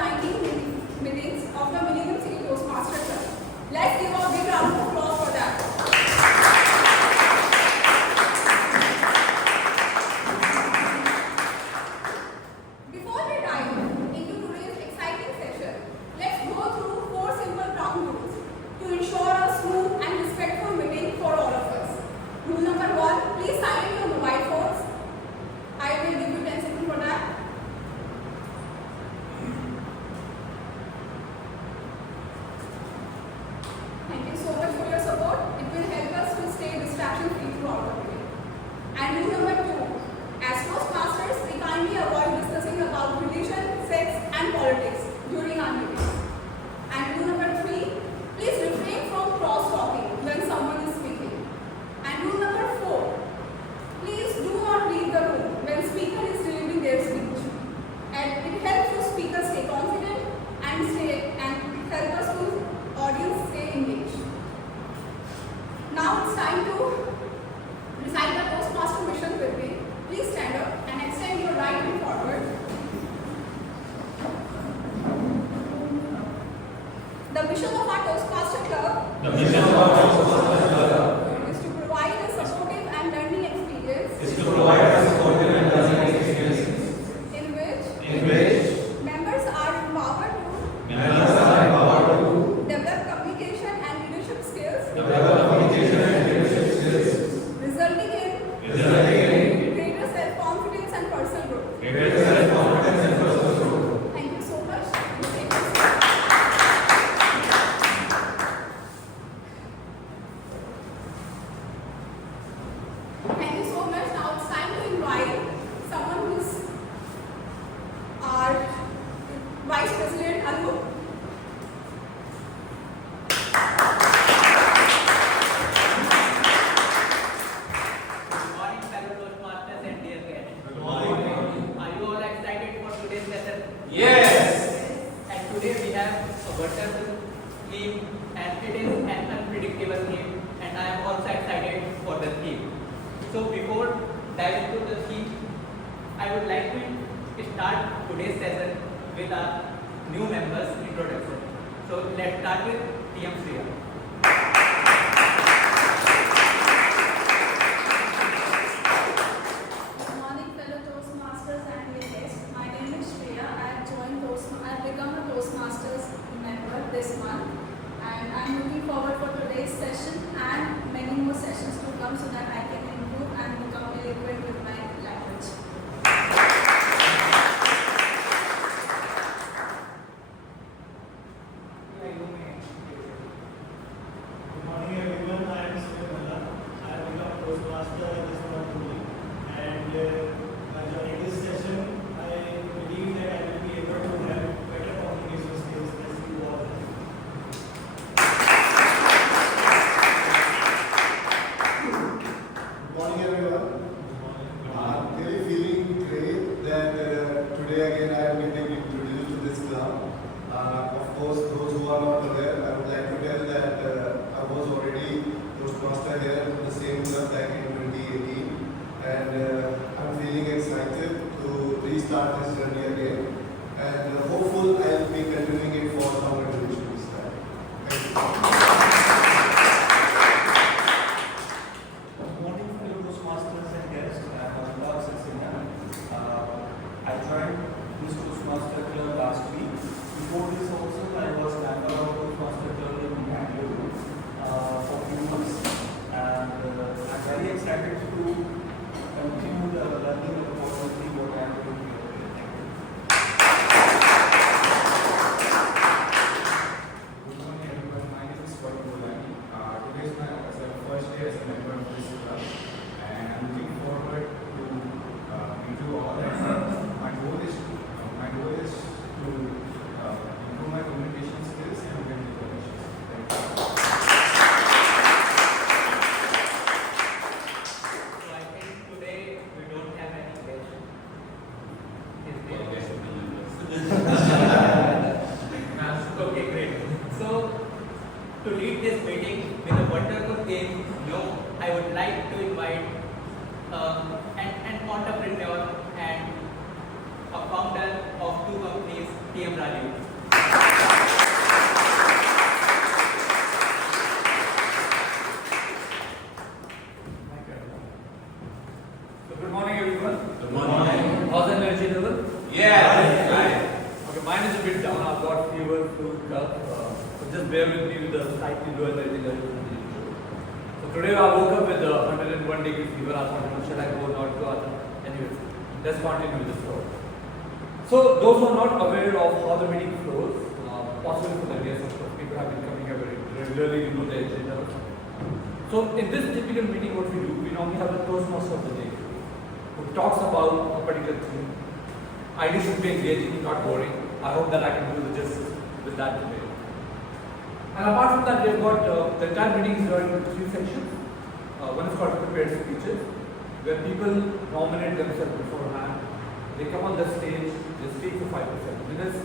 19 meetings of the Millennium City Toastmasters Club. Let's give a big round of applause for that. Before we dive into today's exciting session, let's go through 4 simple ground rules to ensure a smooth and respectful meeting for all of us. Rule number 1, please silence your mobile phones. I will give you 10 seconds for that. Thank you so much for your support. It will help us to stay distraction-free throughout the meeting. And rule number 2, as Toastmasters, we kindly avoid discussing about religion, sex, and politics during our meetings. And rule number 3, please refrain from cross-talking when someone is speaking. And rule number 4, please do not leave the room when speaker is delivering their speech. And it helps the speaker stay confident and it helps us to audience stay engaged. Now it's time to recite the Toastmaster mission with me. Please stand up and extend your right hand forward. The mission of our Toastmaster Club is to provide a supportive and learning experience in which members are empowered to develop communication and leadership skills, resulting in greater self-confidence and personal growth. Thank you so much. Thank you so much. Now it's time to invite someone who's our Vice President, Anup. Good morning, fellow Toastmasters and dear guests. Good morning. Are you all excited for today's session? Yes. And today we have a wonderful theme, and it is an unpredictable theme, and I am also excited for the theme. So before diving into the theme, I would like to start today's session with our new members' introduction. So let's start with TM Sriya. Good morning, fellow Toastmasters and dear guests. My name is Shreya. I have become a Toastmasters member this month, and I'm looking forward for today's session and many more sessions to come so that I can improve and become eloquent with my language. Good morning everyone, I am Sumit. I have become Toastmaster this month only, and by joining this session, I believe that I will be able to have better communication skills as you all have. Good morning, everyone. I'm really feeling great that today again I am getting introduced to this club. Of course, those who are not aware, I would like to tell that I was already Toastmaster here in the same club back in 2018, and I'm feeling excited to restart this journey again, and hopeful I'll be continuing it for some resolutions. Thank you. Good morning, fellow Toastmasters and guests. I am Anurag Saxena. I joined this Toastmaster Club last week. Before this also, I was member of Toastmaster Club in Bangalore for a few months. And I'm very excited to continue the learning of what I am doing here. Thank you. Good morning everyone, my name is Today is my first day as a member of this club, and I'm looking forward to into all that. My goal is to improve my communication skills and win the connections. Thank you. So I think today we don't have any guest. Is there? Okay, great. So to lead this meeting with a wonderful theme, I would like to invite an entrepreneur and a founder of 2 companies, TM Raju. So good morning, everyone. Good morning. How's the energy level? Yeah. Okay, mine is a bit down. I've got fever, flu, cough. So just bear with me with the slightly lower energy level than the usual. So today I woke up with 101 degree fever. I thought, should I go or not go? Anyways, let's continue with the flow. So those who are not aware of how the meeting flows, possibly for the guests, of course, people have been coming here very regularly, you know the agenda. So in this typical meeting, what we do, we normally have the Toastmaster of the day, who talks about a particular theme. Ideally should be engaging, not boring. I hope that I can do the justice with that today. And apart from that, we have got the entire meeting is divided into 3 sections. One is called prepared speeches, where people nominate themselves beforehand. They come on the stage, they speak for 5 to 7 minutes,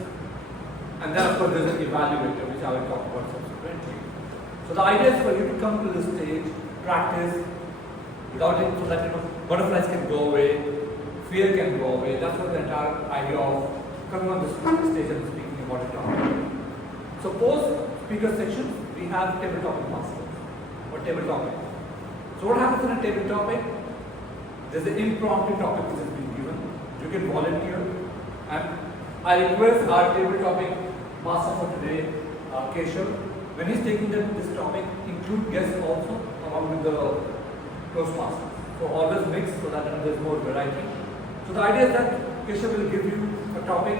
and then of course there's an evaluator, which I will talk about subsequently. So the idea is for you to come to the stage, practice, without it, so that butterflies can go away, fear can go away. That's what the entire idea of coming on the stage and speaking about it topic. So post speaker section, we have table topic masters or table topic. So what happens in a table topic? There's an impromptu topic which has been given. You can volunteer, and I request our table topic master for today, Keshav, when he's taking this topic, include guests also along with the Toastmasters. So always mix so that there's more variety. So the idea is that Keshav will give you a topic.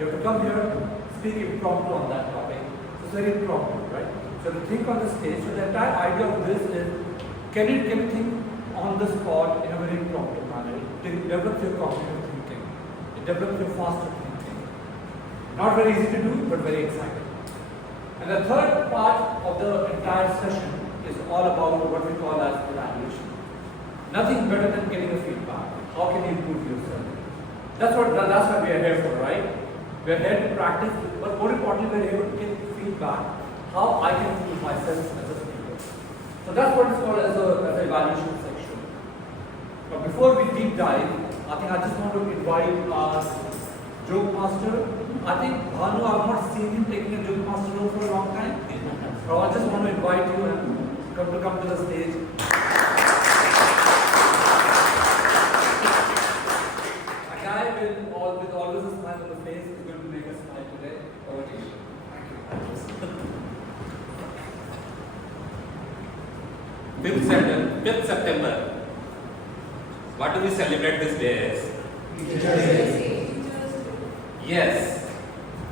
You have to come here, speak impromptu on that topic. So it's very impromptu, right? So to think on the stage. So the entire idea of this is, can you think on the spot in a very impromptu manner? It develops your cognitive thinking. It develops your faster thinking. Not very easy to do, but very exciting. And the third part of the entire session is all about what we call as evaluation. Nothing better than getting a feedback. How can you improve yourself? That's why we are here for, right? We are here to practice, but more importantly, we are here to get feedback. How I can improve myself as a speaker. So that's what is called as an evaluation section. But before we deep dive, I think I just want to invite our joke master. I think Bhanu, I've not seen him taking a joke master role for a long time. So I just want to invite you and come to the stage. A guy with always a smile on the face is going to make us smile today. Over to you. Thank you. 5th September. What do we celebrate this day as? Teachers Day. Yes.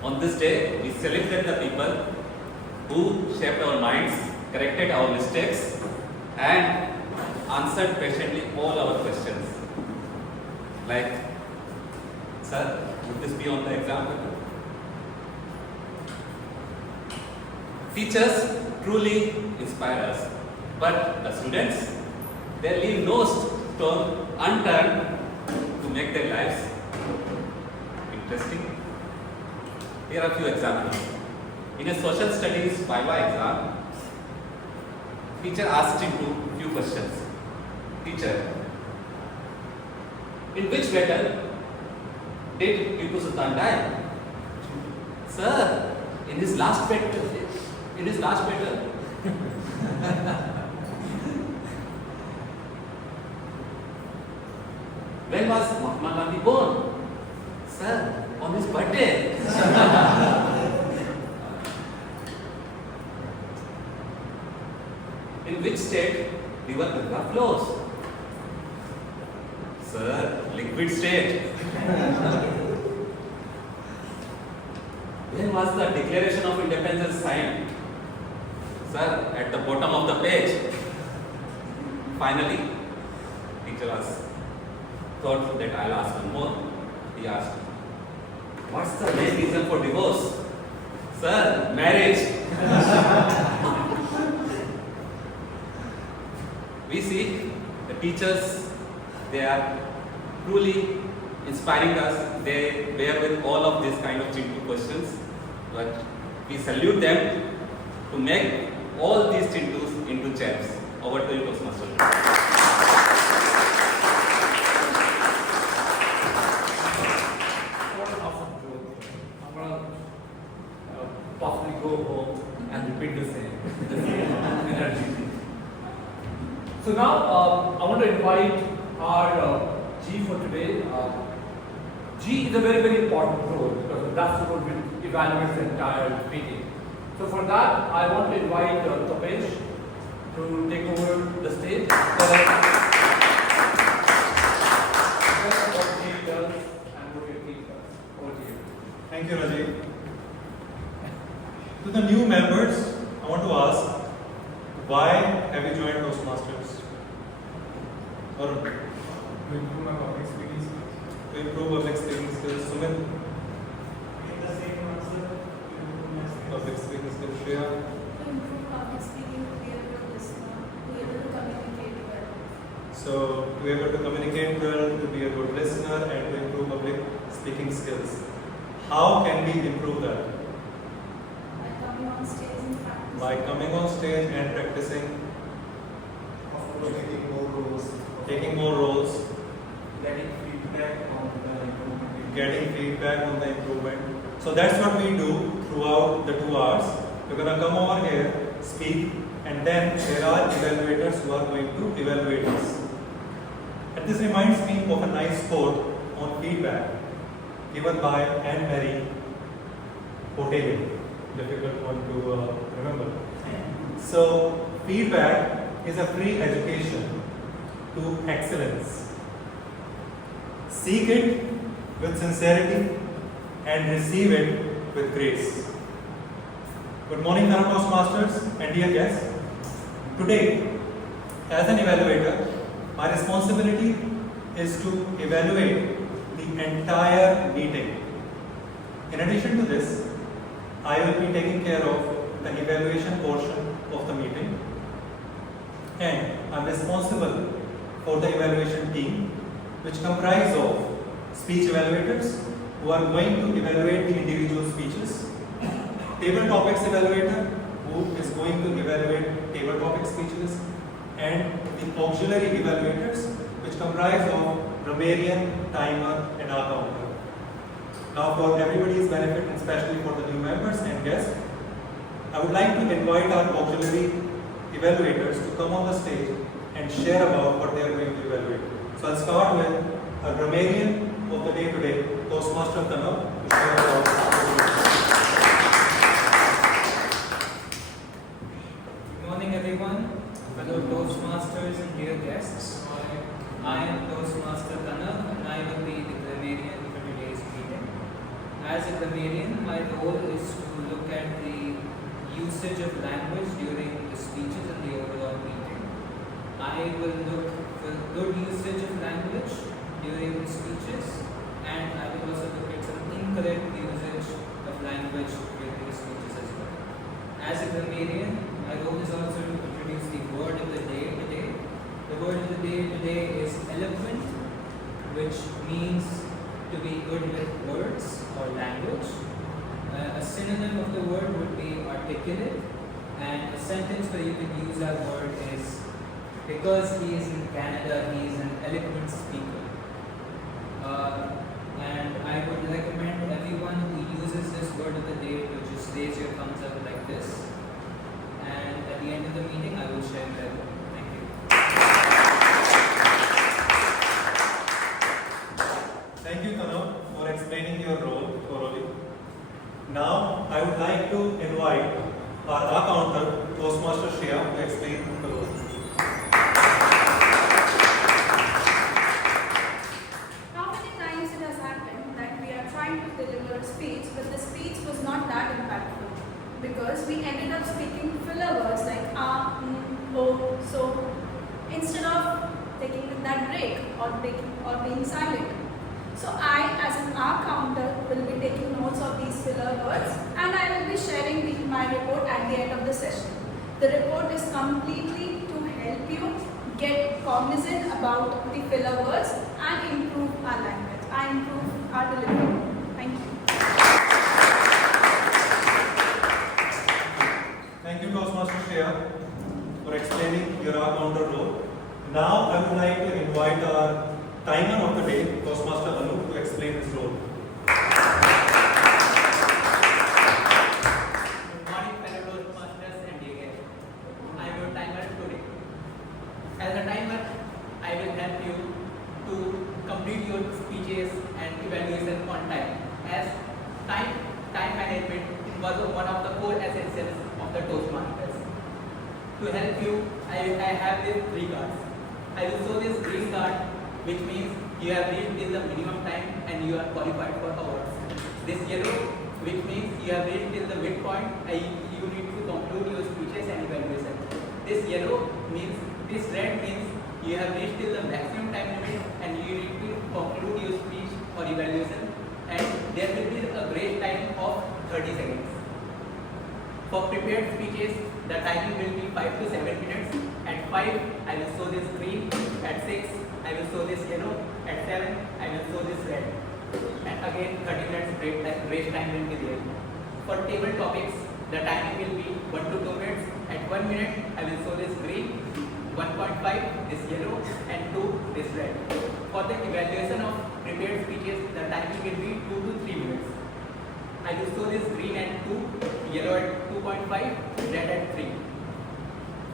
On this day, we celebrate the people who shaped our minds, corrected our mistakes, and answered patiently all our questions. Like, sir, would this be on the example? Teachers truly inspire us, but the students, they leave no stone unturned to make their lives interesting. Here are a few examples. In a social studies Viva exam, teacher asked him a few questions. Teacher, in which battle did Tipu Sultan die? Sir, in his last battle. In his last battle. When was Mahatma Gandhi born? Sir, on his birthday. In which state river Ganga flows? Sir, liquid state. When was the Declaration of Independence signed? Sir, at the bottom of the page. Finally, teacher was thought that I'll ask one more. He asked, what's the main reason for divorce? Sir, marriage. We see the teachers, they are truly inspiring us. They bear with all of these kind of chintu questions. But we salute them to make all these chintus into champs. Over to you, Toastmaster. What an awesome joke. I'm going to go home and repeat the same energy. So now I want to invite our G for today. G is a very, very important role because that's the role which evaluates the entire meeting. So for that, I want to invite Topesh to take over the stage. Thank you, Rajiv. To the new members, I want to ask, why have you joined Toastmasters? Or To improve my public speaking skills. to improve public speaking skills? Sumit, The same answer. public speaking skills. Shreya, To improve public speaking, to be able to listen, to be able to communicate well. so to be able to communicate well, to be a good listener, and to improve public speaking skills. How can we improve that? By coming on stage and practice. By coming on stage and practicing, Of course, taking more roles. taking more roles, Getting feedback on the improvement. getting feedback on the improvement. So that's what we do throughout the 2 hours. We're going to come over here, speak, and then there are evaluators who are going to evaluate us. And this reminds me of a nice quote on feedback given by Anne-Marie Hoteley. Difficult one to remember. So, feedback is a free education to excellence. Seek it with sincerity and receive it with grace. Good morning, fellow Toastmasters and dear guests. Today, as an evaluator, my responsibility is to evaluate the entire meeting. In addition to this, I will be taking care of the evaluation portion of the meeting, and I'm responsible for the evaluation team, which comprises of speech evaluators who are going to evaluate the individual speeches, table topics evaluator who is going to evaluate table topic speeches, and the auxiliary evaluators, which comprise of grammarian, timer, and our counter. Now, for everybody's benefit, and especially for the new members and guests, I would like to invite our auxiliary evaluators to come on the stage and share about what they are going to evaluate. So I'll start with a grammarian of the day today, Toastmaster Kanav, to share about. Good morning, everyone, fellow Toastmasters and dear guests. I am Toastmaster Kanav and I will be the grammarian for today's meeting. As a grammarian, my role is to look at the usage of language during the speeches and the overall meeting. I will look for good usage of language during the speeches, and I will also look at some incorrect usage of language during the speeches as well. As a grammarian, my role is also to introduce the word of the day today. The word of the day today is eloquent, which means to be good with words or language. A synonym of the word would be articulate, and a sentence where you can use that word is, because he is in Canada, he is an eloquent speaker. And I would recommend everyone who uses this word of the day to just raise your thumbs up like this. And at the end of the meeting, I will share that. Thank you. Thank you, Kanav, for explaining your role thoroughly. Now, I would like to invite our accountant, Toastmaster Shreya, to explain the role. How many times it has happened that we are trying to deliver a speech, but the speech was not that impactful because we ended up speaking filler words like oh, so, instead of taking that break or being silent. So I, as an R counter, will be taking notes of these filler words, and I will be sharing my report at the end of the session. The report is completely to help you get cognizant about the filler words and improve our language, and improve our delivery. Thank you. Thank you, Toastmaster Shreya, for explaining your counter role. Now, I would like to invite our timer of the day, Toastmaster Anu, to explain his role. Good management was one of the core essentials of the Toastmasters. To help you, I have these 3 cards. I will show this green card, which means you have reached in the minimum time and you are qualified for awards. This yellow, which means you have reached till the midpoint and you need to conclude your speeches and evaluation. This yellow means, this red means you have reached till the maximum time limit and you need to conclude your speech or evaluation, and there will be a grace time of 30 seconds. For prepared speeches, the timing will be 5 to 7 minutes. At 5, I will show this green. At 6, I will show this yellow. At 7, I will show this red. And again, 30 minutes grace time will be there. For table topics, the timing will be 1 to 2 minutes. At 1 minute, I will show this green, 1.5 this yellow, and 2 this red. For the evaluation of prepared speeches, the timing will be 2 to 3 minutes. I will show this green at 2, yellow at 2.5, red at 3.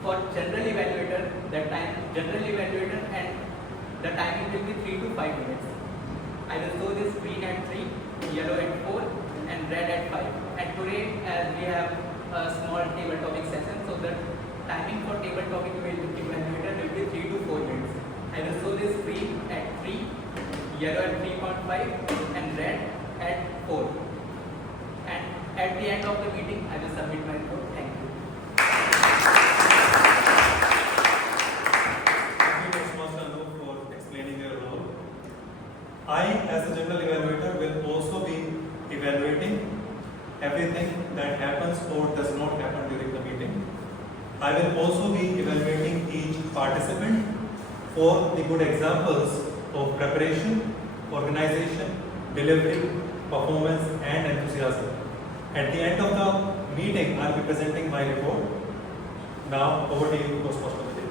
For general evaluator, and the timing will be 3 to 5 minutes. I will show this green at 3, yellow at 4, and red at 5. And today, as we have a small table topic session, so the timing for table topic evaluator will be 3 to 4 minutes. I will show this green at 3, yellow at 3.5, and red at 4. And at the end of the meeting, I will submit my report. Thank you. Thank you, Toastmaster Anu, for explaining your role. I, as a general evaluator, will also be evaluating everything that happens or does not happen during the meeting. I will also be evaluating each participant for the good examples of preparation, organization, delivery, performance, and enthusiasm. At the end of the meeting, I will be presenting my report. Now, over to you, Toastmaster Vijay.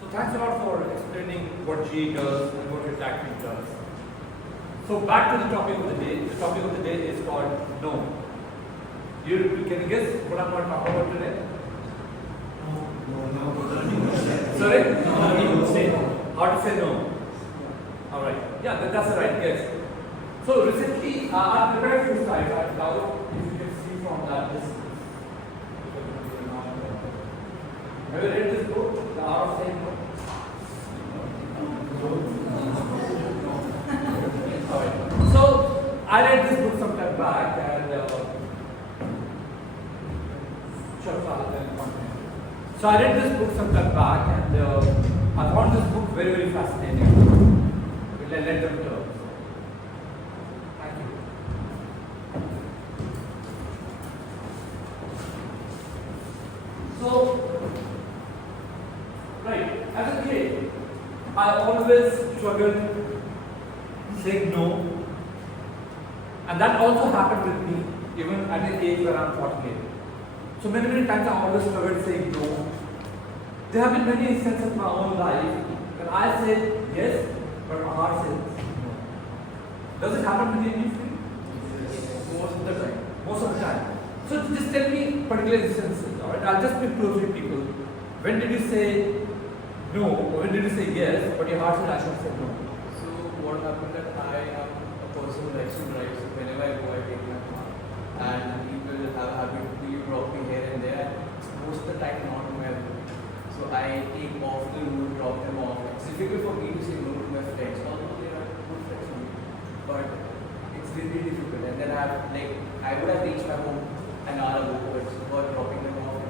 So thanks a lot for explaining what GE does and what your tactic does. So back to the topic of the day. The topic of the day is called no. Can you guess what I'm going to talk about today? Sorry? How to say no? Alright. Yeah, that's the right guess. So recently, I prepared a few slides. I doubt if you can see from that distance. Have you read this book, The Art of Saying No? Alright. So I read this book some time back and so I read this book some time back and I found this book very, very fascinating. Let them talk. Thank you. So, right, as a kid, I always struggled saying no. And that also happened with me, even at the age where I'm 48. So many times I always struggled saying no. There have been many instances in my own life when I said yes, but my heart says no. Does it happen with you? Most of the time. Most of the time. So just tell me particular instances, alright? I'll just be close with people. When did you say no, or when did you say yes, but your heart said I should say no? So what happened that I am a person who likes to drive, so whenever I go I take my car. And people have a habit to drop me here and there. Most of the time not well. So I take off the road, drop them off. It's difficult for me to say no to my friends, although they are good friends for me. But it's really difficult. And then I would have reached my home an hour ago, but for dropping them off,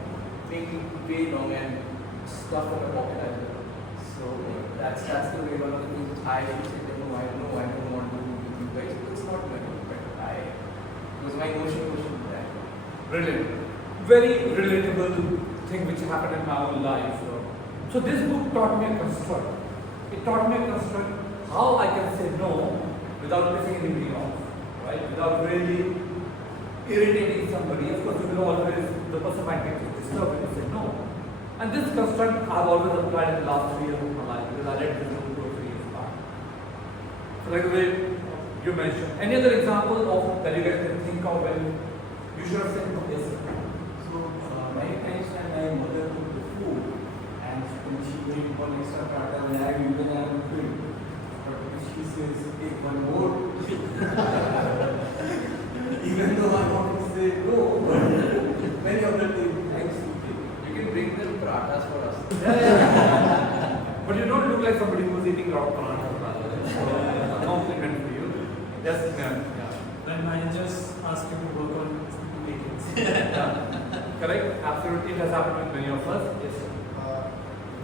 taking way long and stuff in my pocket as well. So that's the way one of the things I should say that no, I don't want to do with you guys. It's not my own, but it was my notion that. Brilliant. Very relatable thing which happened in my own life. So this book taught me a construct. It taught me a construct how I can say no without pissing anybody off, right? Without really irritating somebody. Of course, you will always, the person might get disturbed when you say no. And this construct I've always applied in the last 3 years of my life because I read this book 2 or 3 years back. So like the way you mentioned. Any other example of that you guys can think of when you should have said no? Yes. Many times when my mother cooked the food and when she made one extra starter, when I even like somebody who was eating a lot of bananas. So, a compliment for you. Yes, ma'am. Yeah. When managers ask you to work on meetings. Correct? Absolutely, it has happened with many of us. Yes, sir.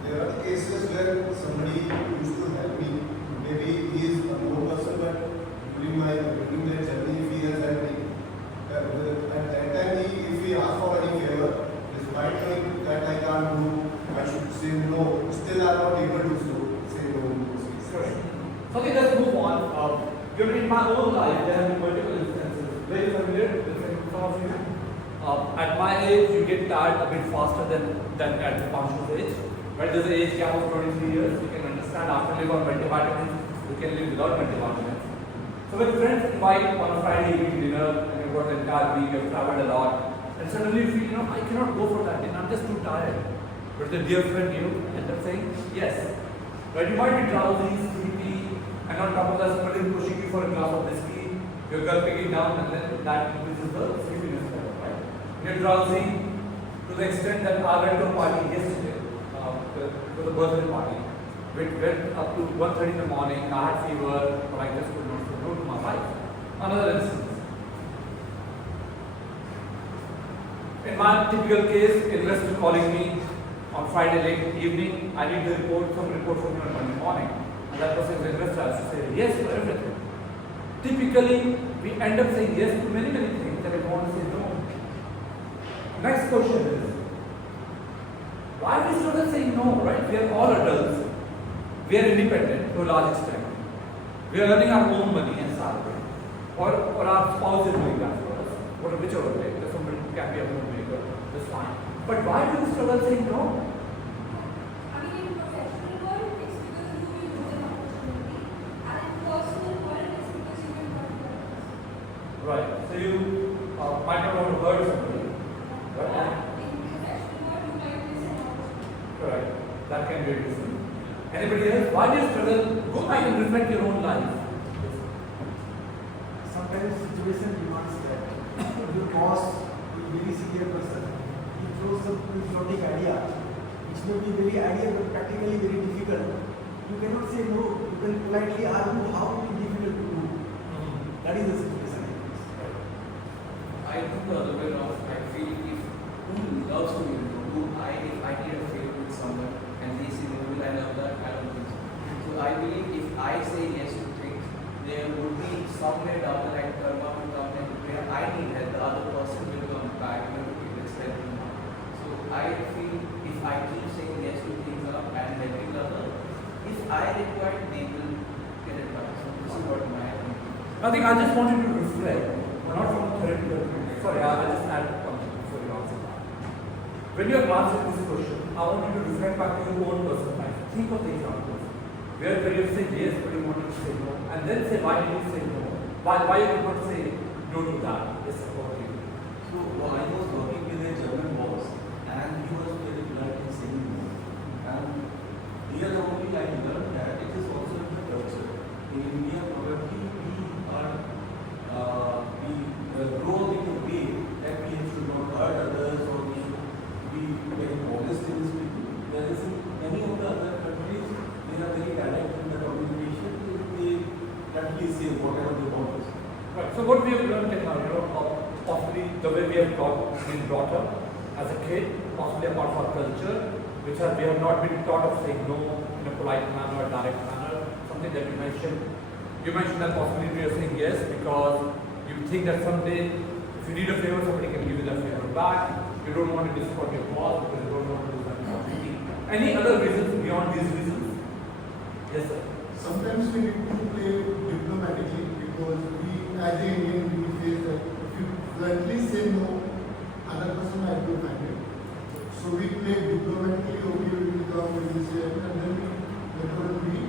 There are cases where somebody used to help me. Maybe he is a known person, but during the journey, if he has helped me, at that time, if he asks for any favor, despite knowing that I can't do, I should say no. Still, I am not able to say no in those cases. Correct. So, okay, let's move on. In my own life, there have been multiple instances. Very familiar with some of you. At my age, you get tired a bit faster than at the Panshu's age. Right? There's an age gap of 23 years. You can understand after living on multivitamins, you can live without multivitamins. So when friends invite on a Friday evening dinner and you've got the entire week, you've traveled a lot, and suddenly you feel, I cannot go for that dinner, I'm just too tired. But the dear friend, end up saying yes. Right? You might be drowsy, sleepy, and on top of that, somebody is pushing you for a glass of whiskey, you're gulping it down, and then that increases the sleepiness level, right? You're drowsy to the extent that I went to a party yesterday, to the birthday party. We went up to 1:30 in the morning, I had fever, but I just could not say no to my wife. Another instance. In my typical case, investor calling me on Friday late evening, I need some report from you on Monday morning. And that person is investor, I should say yes to everything. Typically, we end up saying yes to many things that we want to say no. Next question is, why we struggle saying no, right? We are all adults. We are independent to a large extent. We are earning our own money and salary. Or our spouse is doing that for us. Whichever way. There's somebody who can be a homemaker. That's fine. But why do we struggle saying no? I mean, in professional world, it's because you will lose an opportunity. And in personal world, it's because you will not do it. Right. So you might not want to hurt somebody. Right? In professional world, you might miss an opportunity. Correct. That can be a reason. Anybody else? Why do you struggle? Go back and reflect your own life. Sometimes situation demands that. Your boss is very senior person. He throws some floating idea, which may be very ideal but practically very difficult. You cannot say no. You can politely argue how it is difficult to do. That is the situation. I do the other way around. I feel if who loves to if I need a favor with someone and they say will I love that, I don't think so. So I believe if I say yes to things, there would be somewhere down the line karma will come in where I need help, the other person will come back and will extend me. So I feel if I keep saying yes to things up and letting others, if I require, they will get it back. So this is what my opinion. I think I just wanted to reflect, not from a theoretical point. Sorry, I just add something before you answer that. When you are answering this question, I want you to reflect back to your own personal life. Think of the examples where you say yes, but you wanted to say no, and then say why did you say no? Why you did not say no to that? Yes, about you. So I was working with a German boss, and he was very polite in saying no. And here only I learned that it is also in the culture. In India, probably we grow in a way that we should not hurt others or we should be very modest in speaking. Whereas in many of the other countries, they are very direct in the communication. They practically say whatever they want to say. Right. So what we have learned in possibly the way we have been brought up as a kid, possibly a part of our culture, which we have not been taught of saying no in a polite manner or direct manner. Something that you mentioned. You mentioned that possibly we are saying yes because you think that someday if you need a favor, somebody can give you that favor back. You don't want to disappoint your boss because you don't want to lose that opportunity. Any other reasons beyond these reasons? Yes, sir. Sometimes we need to play diplomatically because we, as an Indian, we face that if you bluntly say no, other person might be offended. So we play diplomatically, okay, we will come with this and then we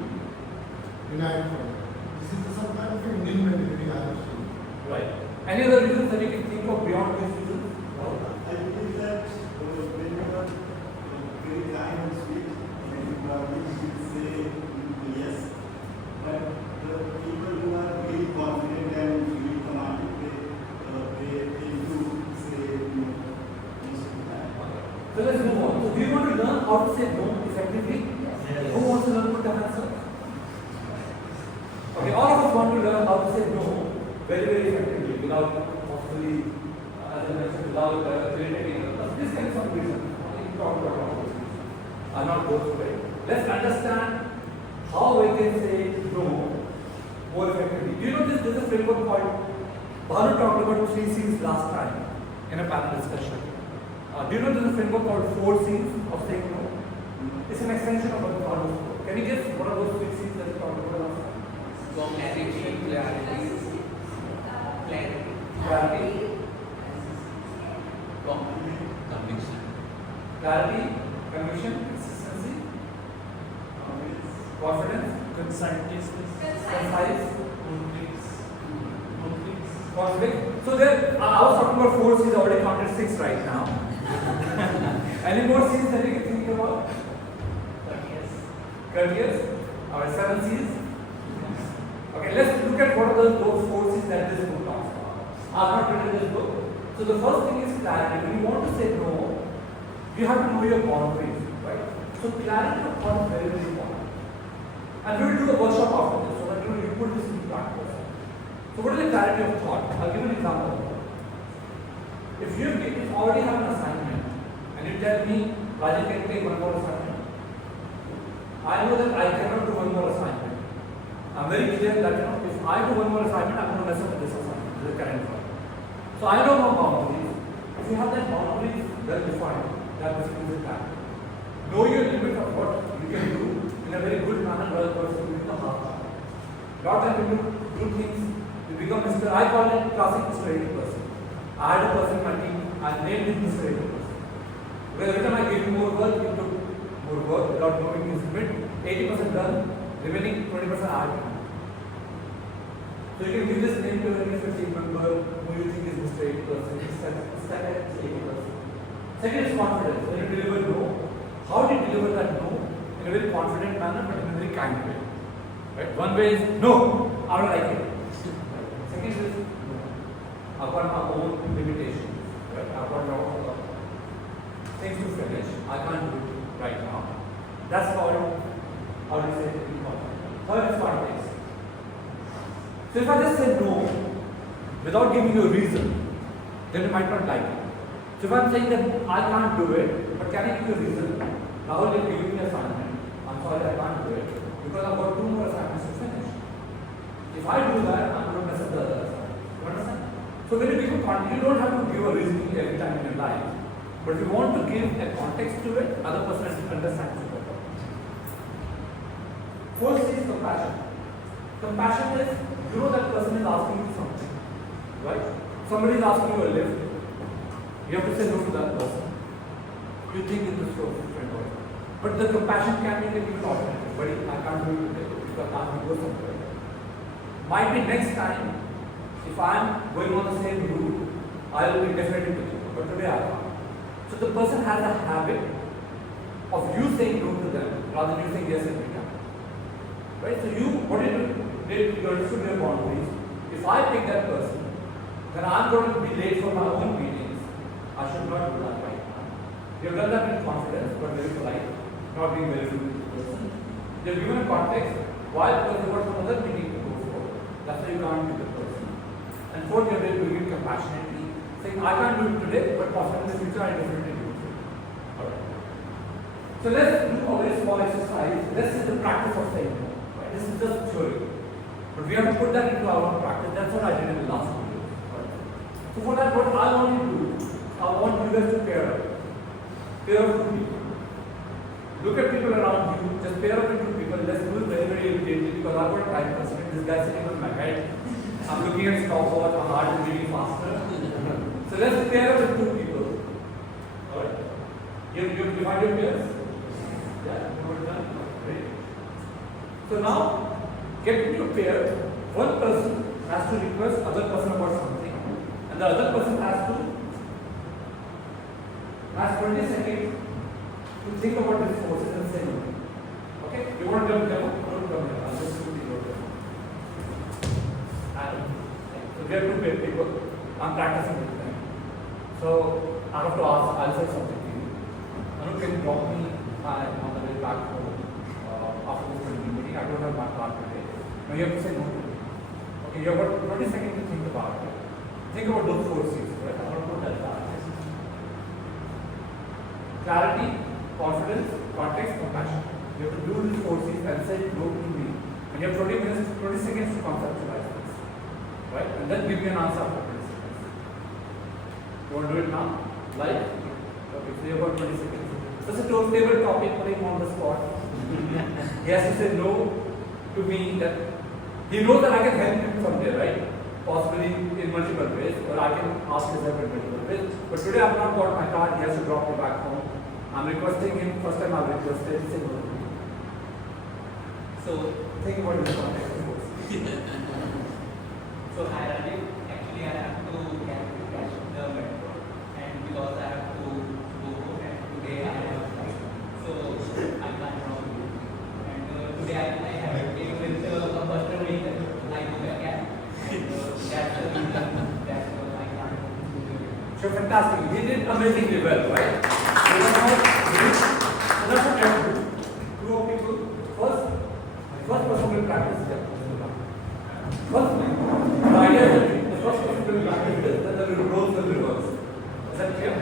deny it from it. This is some kind of an Indian mentality I have seen. Right. Any other reasons that you can think of beyond these reasons? I believe that when you are very kind and sweet, and you should say yes. But the people who are really confident and really commanding, they do say no. So let's move on. So do you want to learn how to say no effectively? Yes. Who wants to learn to have want to learn how to say no very, very effectively without possibly, as I mentioned, without irritating others. This kind of some reason. You talk about all these reasons. I'll not go through it. Let's understand how we can say no more effectively. Do you know this? There's a framework called, Bhalu talked about 3 C's last time in a panel discussion. Do you know there's a framework called 4 C's of saying no? It's an extension of what Bhalu spoke. Can you guess what are those 3 C's that we talked about last time? Clarity, clarity, conviction. Clarity, conviction, consistency, confidence, concise, conflict. So there, I was talking about 4 C's, already counted 6 right now. Any more C's that you can think about? Courteous. Our 7 C's. Okay, let's look at what are those 4 C's that this book talks about. I have not written this book. So the first thing is clarity. When you want to say no, you have to know your boundaries, right? So clarity of thought is very, very important. And we will do a workshop after this, so that you put this into practice. So what is the clarity of thought? I'll give an example. If you already have an assignment, and you tell me, Rajan, can you take one more assignment? I know that I cannot do one more assignment. I'm very clear that if I do one more assignment, I'm going to mess up with this assignment, the current one. So I know my boundaries. If you have that boundaries well defined, that basically is that. Know your limit of what you can do in a very good manner, rather person you become half. Lot of people do things, you become Mr. I call it classic Mr. 80 person. I had a person in my team, I named him Mr. 80 person. Because every time I gave him more work, he took more work without knowing his limit. 80% done, remaining 20% I had to do. So you can give this name to any team member who you think is Mr. 80%. It's like 80%. Second is confidence. When you deliver no, how do you deliver that no? In a very confident manner, but in a very kind way. Right? One way is no, I don't like it. Second is I've got my own limitations. Right? I've got a lot of things to finish. I can't do it right now. That's called, how do you say it? Third is context. So if I just say no without giving you a reason, then you might not like it. So if I'm saying that I can't do it, but can I give you a reason? Rahul, you're giving me an assignment. I'm sorry I can't do it because I've got 2 more assignments to finish. If I do that, I'm going to mess up the other assignment. You understand? So when you become context, you don't have to give a reasoning every time in your life. But if you want to give a context to it, other person understands it better. Fourth is compassion. Compassion is, you know that person is asking you something, right? Somebody is asking you a lift. You have to say no to that person. You think in this way, but the compassion can be that you talk to buddy, I can't do it today because I have to go somewhere. Might be next time, if I am going on the same route, I will be definitely with you, but today I can't. So the person has a habit of you saying no to them rather than you saying yes every time. Right? So you, what you understood your boundaries. If I pick that person, then I'm going to be late for my own meetings. I should not do that right now. You have done that with confidence, but very polite, not being very rude to the person. You have given a context, why? Because you got some other meeting to go for. That's why you can't do the person. And fourth, you have been doing it compassionately, saying, I can't do it today, but possibly in the future I definitely do it. Alright. So let's do a very small exercise. Let's see the practice of saying no. Right? This is just theory. But we have to put that into our own practice. That's what I did in the last video. Right? So for that, what I want you to do, I want you guys to pair up. Pair up 2 people. Look at people around you, just pair up into people. Let's do it very, very immediately because I've got a time constraint. This guy sitting on my head. I'm looking at stopwatch, my heart is beating faster. So let's pair up with 2 people. Alright? You find your pairs? Yeah? Great. So now, get into a pair. One person has to request other person about something, and the other person has 20 seconds to think about these forces and say no. Okay? You want to jump demo? Don't jump demo. I'll just do the demo. So we have 2 people. I'm practicing with them. So I have to ask, I'll say something to you. Anu, can you drop me on the way back home after this meeting? I don't have my car today. Now you have to say no to me. Okay, you have got 20 seconds to think about it. Think about those 4 C's, right? I'm going to put that down. Clarity, confidence, context, compassion. You have to do these 4 C's and say no to me. And you have 20 minutes, 20 seconds to conceptualize this. Right? And then give me an answer after 20 seconds. You want to do it now? Live? Okay, so you have got 20 seconds. So it's a favorite topic, putting him on the spot. He has to say no to me, that he knows that I can help him someday, right? Possibly in multiple ways, or I can ask his help in multiple ways. But today I've not got my card, he has to drop me back home. I'm requesting him, first time I've requested, say no to me. So think about this context. So I actually I have to catch the metro, and because I have to go home, and today I have flight, so I can't drop you. And today I have to take with a personal vehicle. I go back and that's the reason that I can't do it. So fantastic. He did amazingly well, right? So that's what you have to do. Two of people. First person will practice them. First, the idea is the first person will practice this, then the roles will reverse. Is that clear?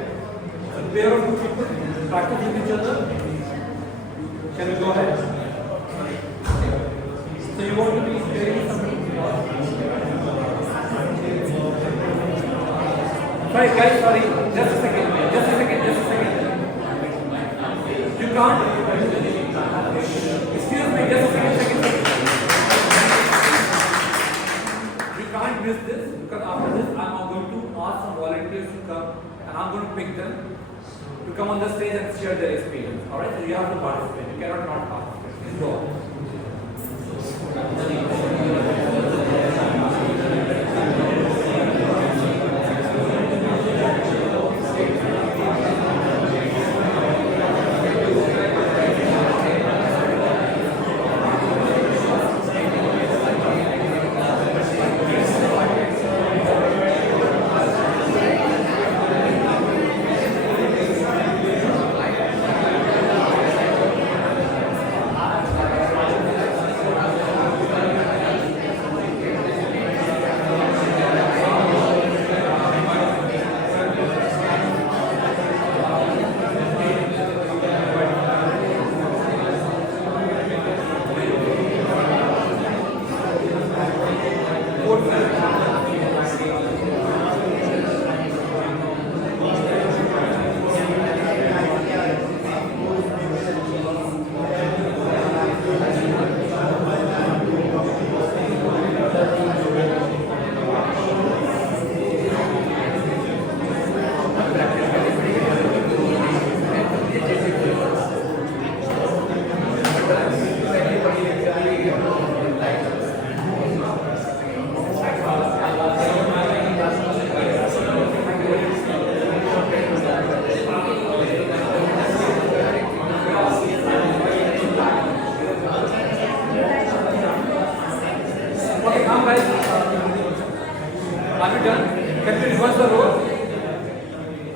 So pair of 2 people practice with each other. Can we go ahead? So you want to be sharing something? Sorry guys, sorry. Just a second. You can't. Excuse me, just a second. You can't miss this, because after this I'm going to ask some volunteers to come, and I'm going to pick them to come on the stage and share their experience. Alright, so you have to participate. You cannot not participate. Please go on. Are we done? Can we reverse the role?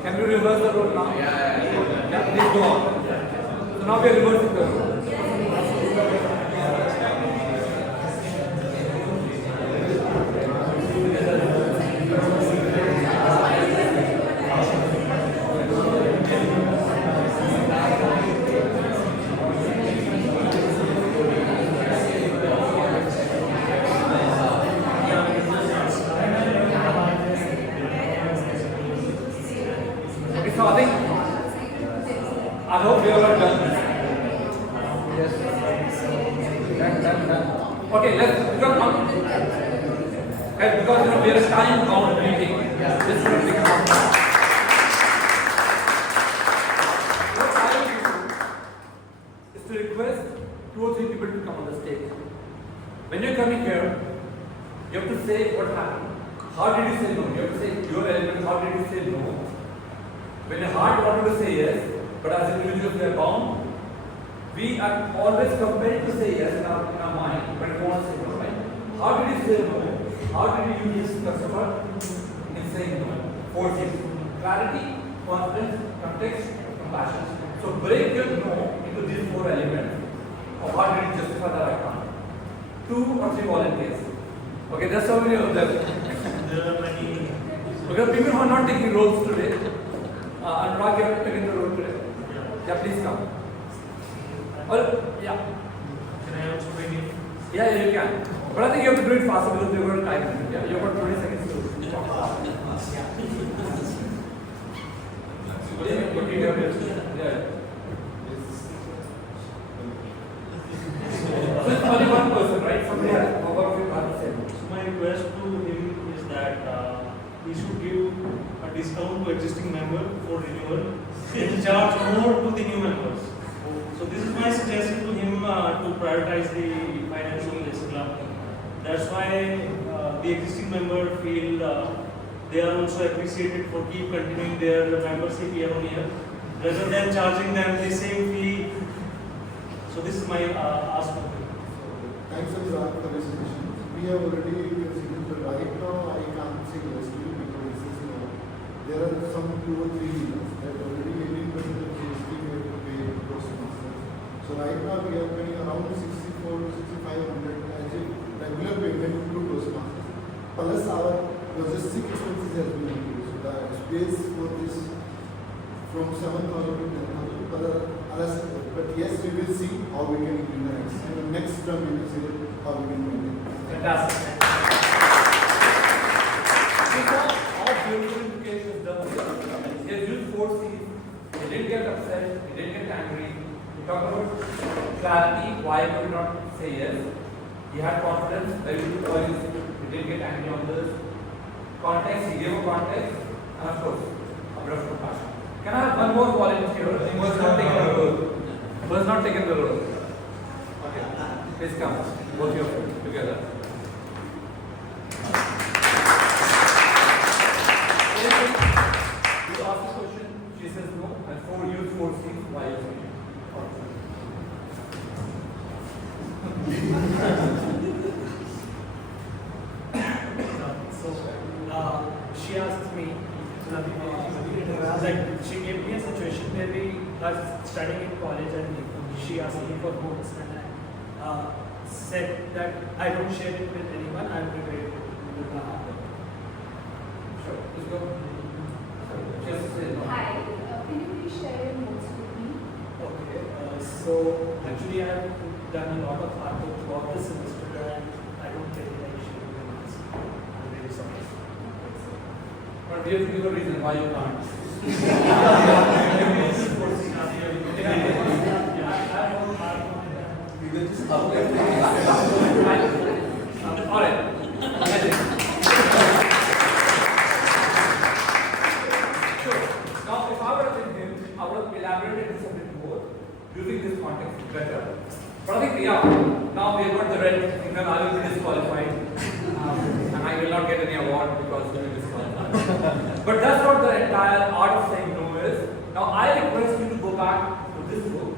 Can we reverse the role now? Yeah, please go on. So now we are reversing the role. So I think, I hope you all are done. Yes. Done. Okay, let's become on. Because we are a time bound meeting. This will take long. What I will do is to request 2 or 3 people to come on the stage. When you're coming here, you have to say what happened. How did you say no? You have to say your element. How did you say no? When the heart wanted to say yes, but as individuals we are bound, we are always compelled to say yes in our mind, but we want to say no, right? How did you say no? How did you use this customer in saying no? 4 things: clarity, confidence, context, compassion. So break your no into these 4 elements of how did you justify that I can't. 2 or 3 volunteers. Okay, there's so many of them. There are many. Okay, people who are not taking roles today. Anurag, you have taken the role today. Yeah, please come. Or, yeah. Can I also bring in? Yeah, you can. But I think you have to do it faster because we've got time. Yeah, you've got 20 seconds to talk. Yeah. So it's only one person, right? Somebody has over 5%. So my request to him is that he should give a discount to existing member for renewal and charge more to the new members. So this is my suggestion to him to prioritize the financial risk club. That's why the existing member feel they are also appreciated for keep continuing their membership year on year, rather than charging them the same fee. So this is my ask for him. Thanks a lot for this session. We have already considered, but right now I can't say yes to you because this is, there are some 2 or 3 years that already 18% of GST we have to pay Toastmasters. So right now we are paying around 6,500 as a regular payment to Toastmasters. Plus our logistic expenses has been increased. So the space for this from 7,000 to 10,000. But yes, we will see how we can increase the next time. Next term we will see how we can make it. Fantastic. Before all beautiful education is done, he has used 4 C's. He didn't get upset, he didn't get angry. He talked about clarity, why he could not say yes. He had confidence, very good choice. He didn't get angry on this. Context, he gave a context, and of course, a bit of compassion. Can I have one more volunteer who has not taken the role? Who has not taken the role? Okay, please come, both of you together. You ask a question, she says no, and 4 use 4 C's, why you say she asked me, like she gave me a situation where we are studying in college and she asked me for notes and I said that I don't share it with anyone, I'm prepared to Sure, let's go. Just say no. Hi, can you please share your notes with me? Okay, so actually I have done a lot of hard work throughout the semester and I don't really like sharing my notes. I'm very sorry. But we have to give a reason why you can't. Alright. Sure. Now, if I were to think him, I would have elaborated this a bit more using this context better. But I think, yeah, now we have got the red signal, I will be disqualified. And I will not get any award because you will be disqualified. But that's not the entire art of saying no is. Now, I request you to go back to this book,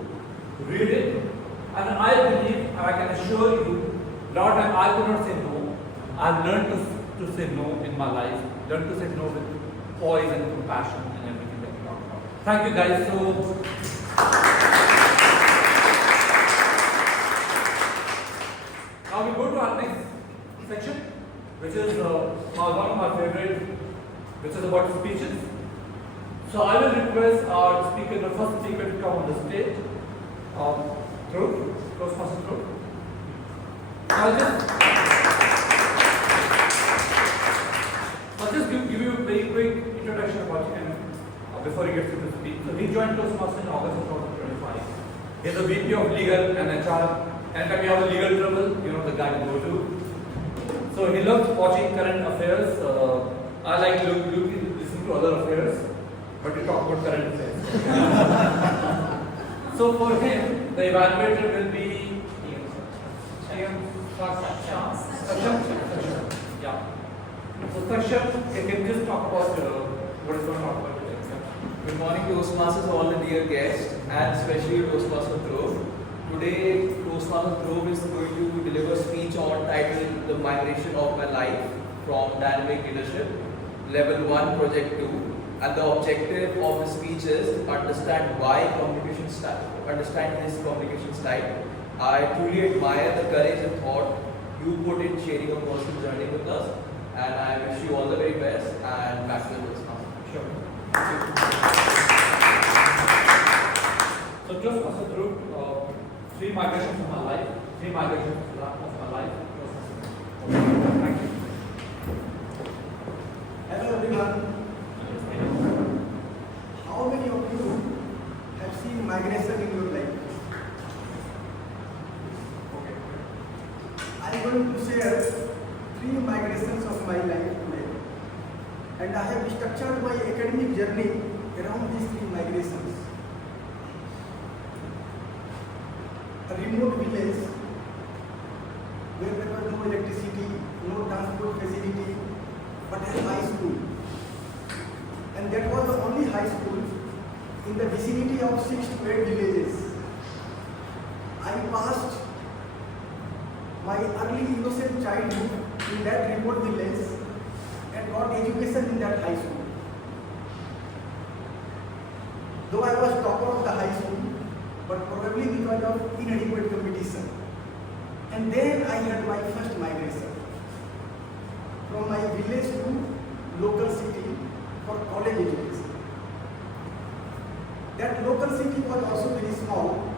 read it, and I believe, and I can assure you, Lord, I could not say no. I've learned to say no in my life, learned to say no with poise and compassion and everything that we talked about. Thank you guys so much. Now we go to our next section, which is one of my favorite, which is about speeches. So I will request our speaker, the first speaker, to come on the stage. Toastmasters Group. I'll just give you a very quick introduction about him before he gets to speak. So he joined Toastmasters in August of 2025. He's a VP of Legal and HR. Anytime you have a legal trouble, you know the guy to go to. So he loves watching current affairs. I like to listen to other affairs, but we talk about current affairs. So for him, the evaluator will be Yeah. So Saksham, can you just talk about what is going to talk about today? Good morning, Toastmasters, all the dear guests, and especially Toastmasters Grove. Today, Toastmasters Grove is going to deliver a speech on titled The Migration of My Life from Dynamic Leadership, Level 1, Project 2. And the objective of the speech is to understand why communication style, understand this communication style. I truly admire the courage and thought you put in sharing a personal journey with us. And I wish you all the very best and back to the Toastmasters. Sure. So just pass it through 3 migrations of my life, 3 migrations of my life. Thank you. Hello everyone. How many of you have seen migration in your life? Okay. I am going to share 3 migrations of my life today. And I have structured my academic journey around these 3 migrations. A remote village where there was no electricity, no transport facility, but a high school. And that was the only high school in the vicinity of 6 to 8 villages. I passed my early innocent childhood in that remote village and got education in that high school. Though I was topper of the high school, but probably because of inadequate competition. And then I had my first migration from my village to local city for college education. That local city was also very small,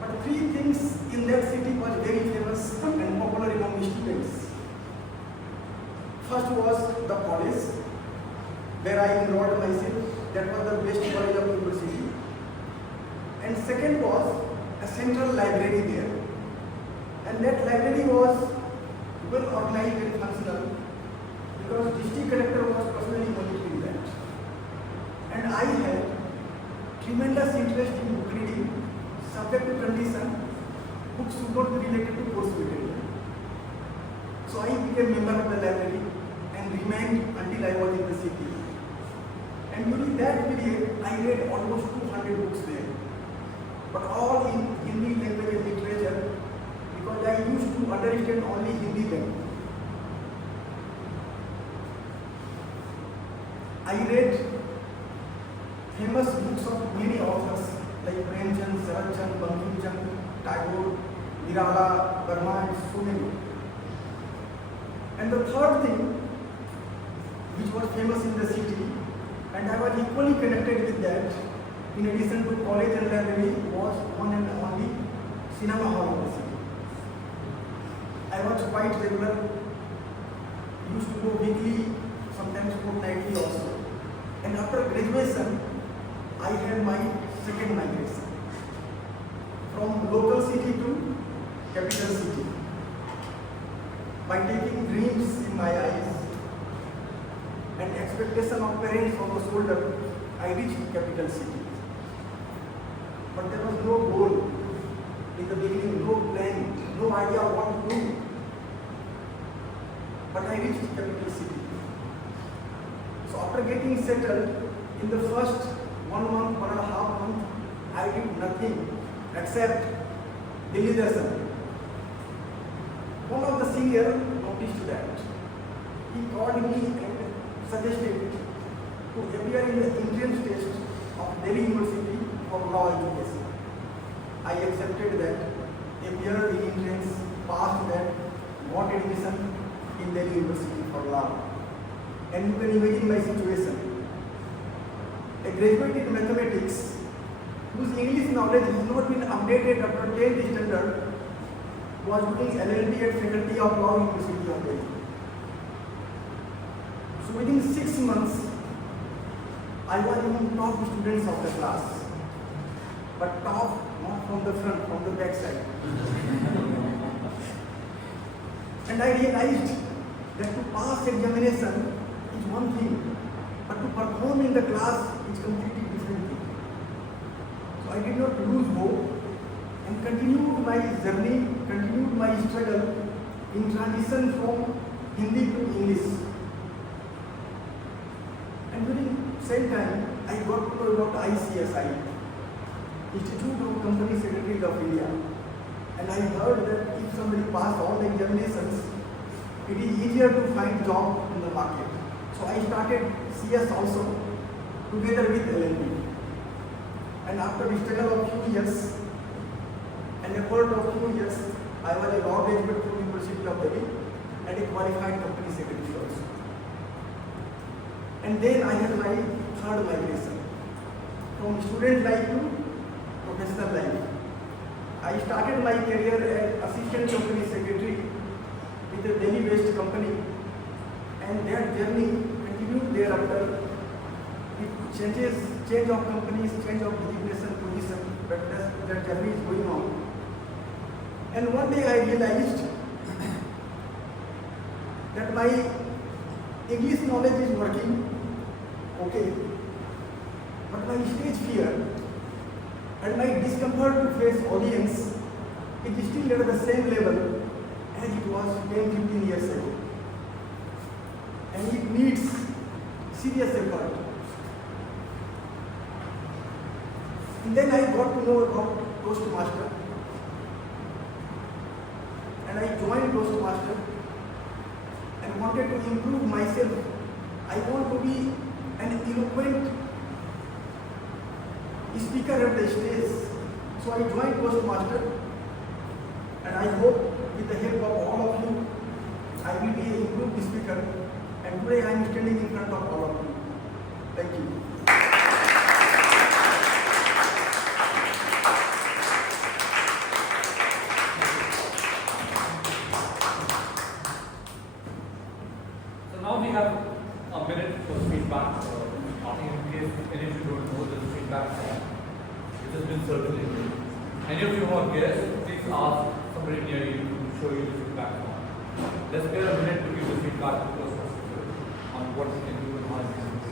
but 3 things in that city was very famous and popular among students. First was the college, where I enrolled myself. That was the best college of university. And second was a central library there. And that library was well organized and functional because district collector was personally monitoring that. And I had tremendous interest in book reading, subject to condition, books should not be related to course material. So I became member of the library and remained until I was in the city. And during that period, I read almost 200 books there, but all in Hindi language and literature, because I used to understand only Hindi language. I read famous books of many authors like Premchand, Saratchand, Bankim-Chand, Tagore, Nirala, Burma, and so many. And the third thing, which was famous in the city, and I was equally connected with that, in addition to college and library, was one and only cinema hall of the city. I was quite regular, used to go weekly, sometimes fortnightly also. And after graduation, I had my second migration from local city to capital city. By taking dreams in my eyes and expectation of parents on the shoulder, I reached capital city. But there was no goal in the beginning, no plan, no idea what to do. But I reached capital city. So after getting settled, in the first 1 month, 1.5 months, I did nothing except delegation. One of the seniors noticed that. He called me and suggested to appear in the entrance test of Delhi University for law education. I accepted that, appeared in entrance, passed that, got admission in Delhi University for law. And you can imagine my situation. A graduate in mathematics whose English knowledge has not been updated after 10th standard was doing LLB at Faculty of Law University of Delhi. So within 6 months, I was among top students of the class. But top, not from the front, from the back side. And I realized that to pass examination is one thing, but to perform in the class is completely different thing. So I did not lose hope and continued my journey, continued my struggle in transition from Hindi to English. And during same time, I got to know about ICSI, Institute of Company Secretaries of India. And I heard that if somebody passed all the examinations, it is easier to find job in the market. So I started CS also together with LLB. And after the struggle of few years, and effort of few years, I was a law graduate from and a qualified company secretary also. And then I had my third migration from student life to professional life. I started my career as assistant company secretary with a Delhi-based company, and that journey continued thereafter with change of companies, change of designation position, but that journey is going on. And one day I realized that my English knowledge is working okay, but my stage fear and my discomfort to face audience is still at the same level as it was 10-15 years ago. And it needs serious effort. And then I got to know about Toastmasters. And I joined Toastmasters and wanted to improve myself. I want to be an eloquent speaker at the stage. So I joined Toastmasters, and I hope with the help of all of you, I will be an improved speaker. And today I am standing in front of all of you. Thank you. So now we have a minute for feedback. I think in case any of you don't know, there's a feedback form which has been circulated. Any of you who are guests, please ask somebody near you to show you the feedback form. Let's spare a minute to give the feedback to us on what we can do and how we can do it.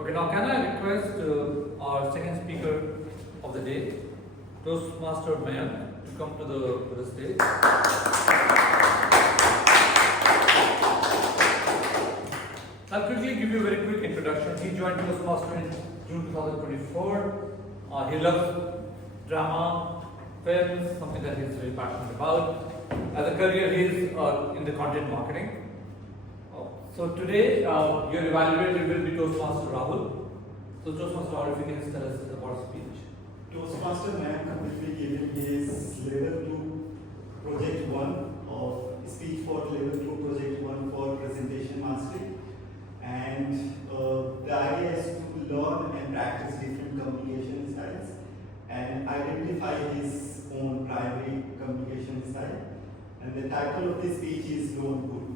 Okay, now can I request our second speaker of the day, Toastmaster Millennium, to come to the stage. I'll quickly give you a very quick introduction. He joined Toastmaster in June 2024. He loves drama, films, something that he's very passionate about. As a career, he's in the content marketing. So today, your evaluator will be Toastmaster Rahul. So Toastmaster Rahul, if you can tell us about his speech. Toastmaster man completely given his level 2 project 1 of speech for level 2 project 1 for presentation mastery. And the idea is to learn and practice different communication styles and identify his own primary communication style. And the title of this speech is Lone Wolf.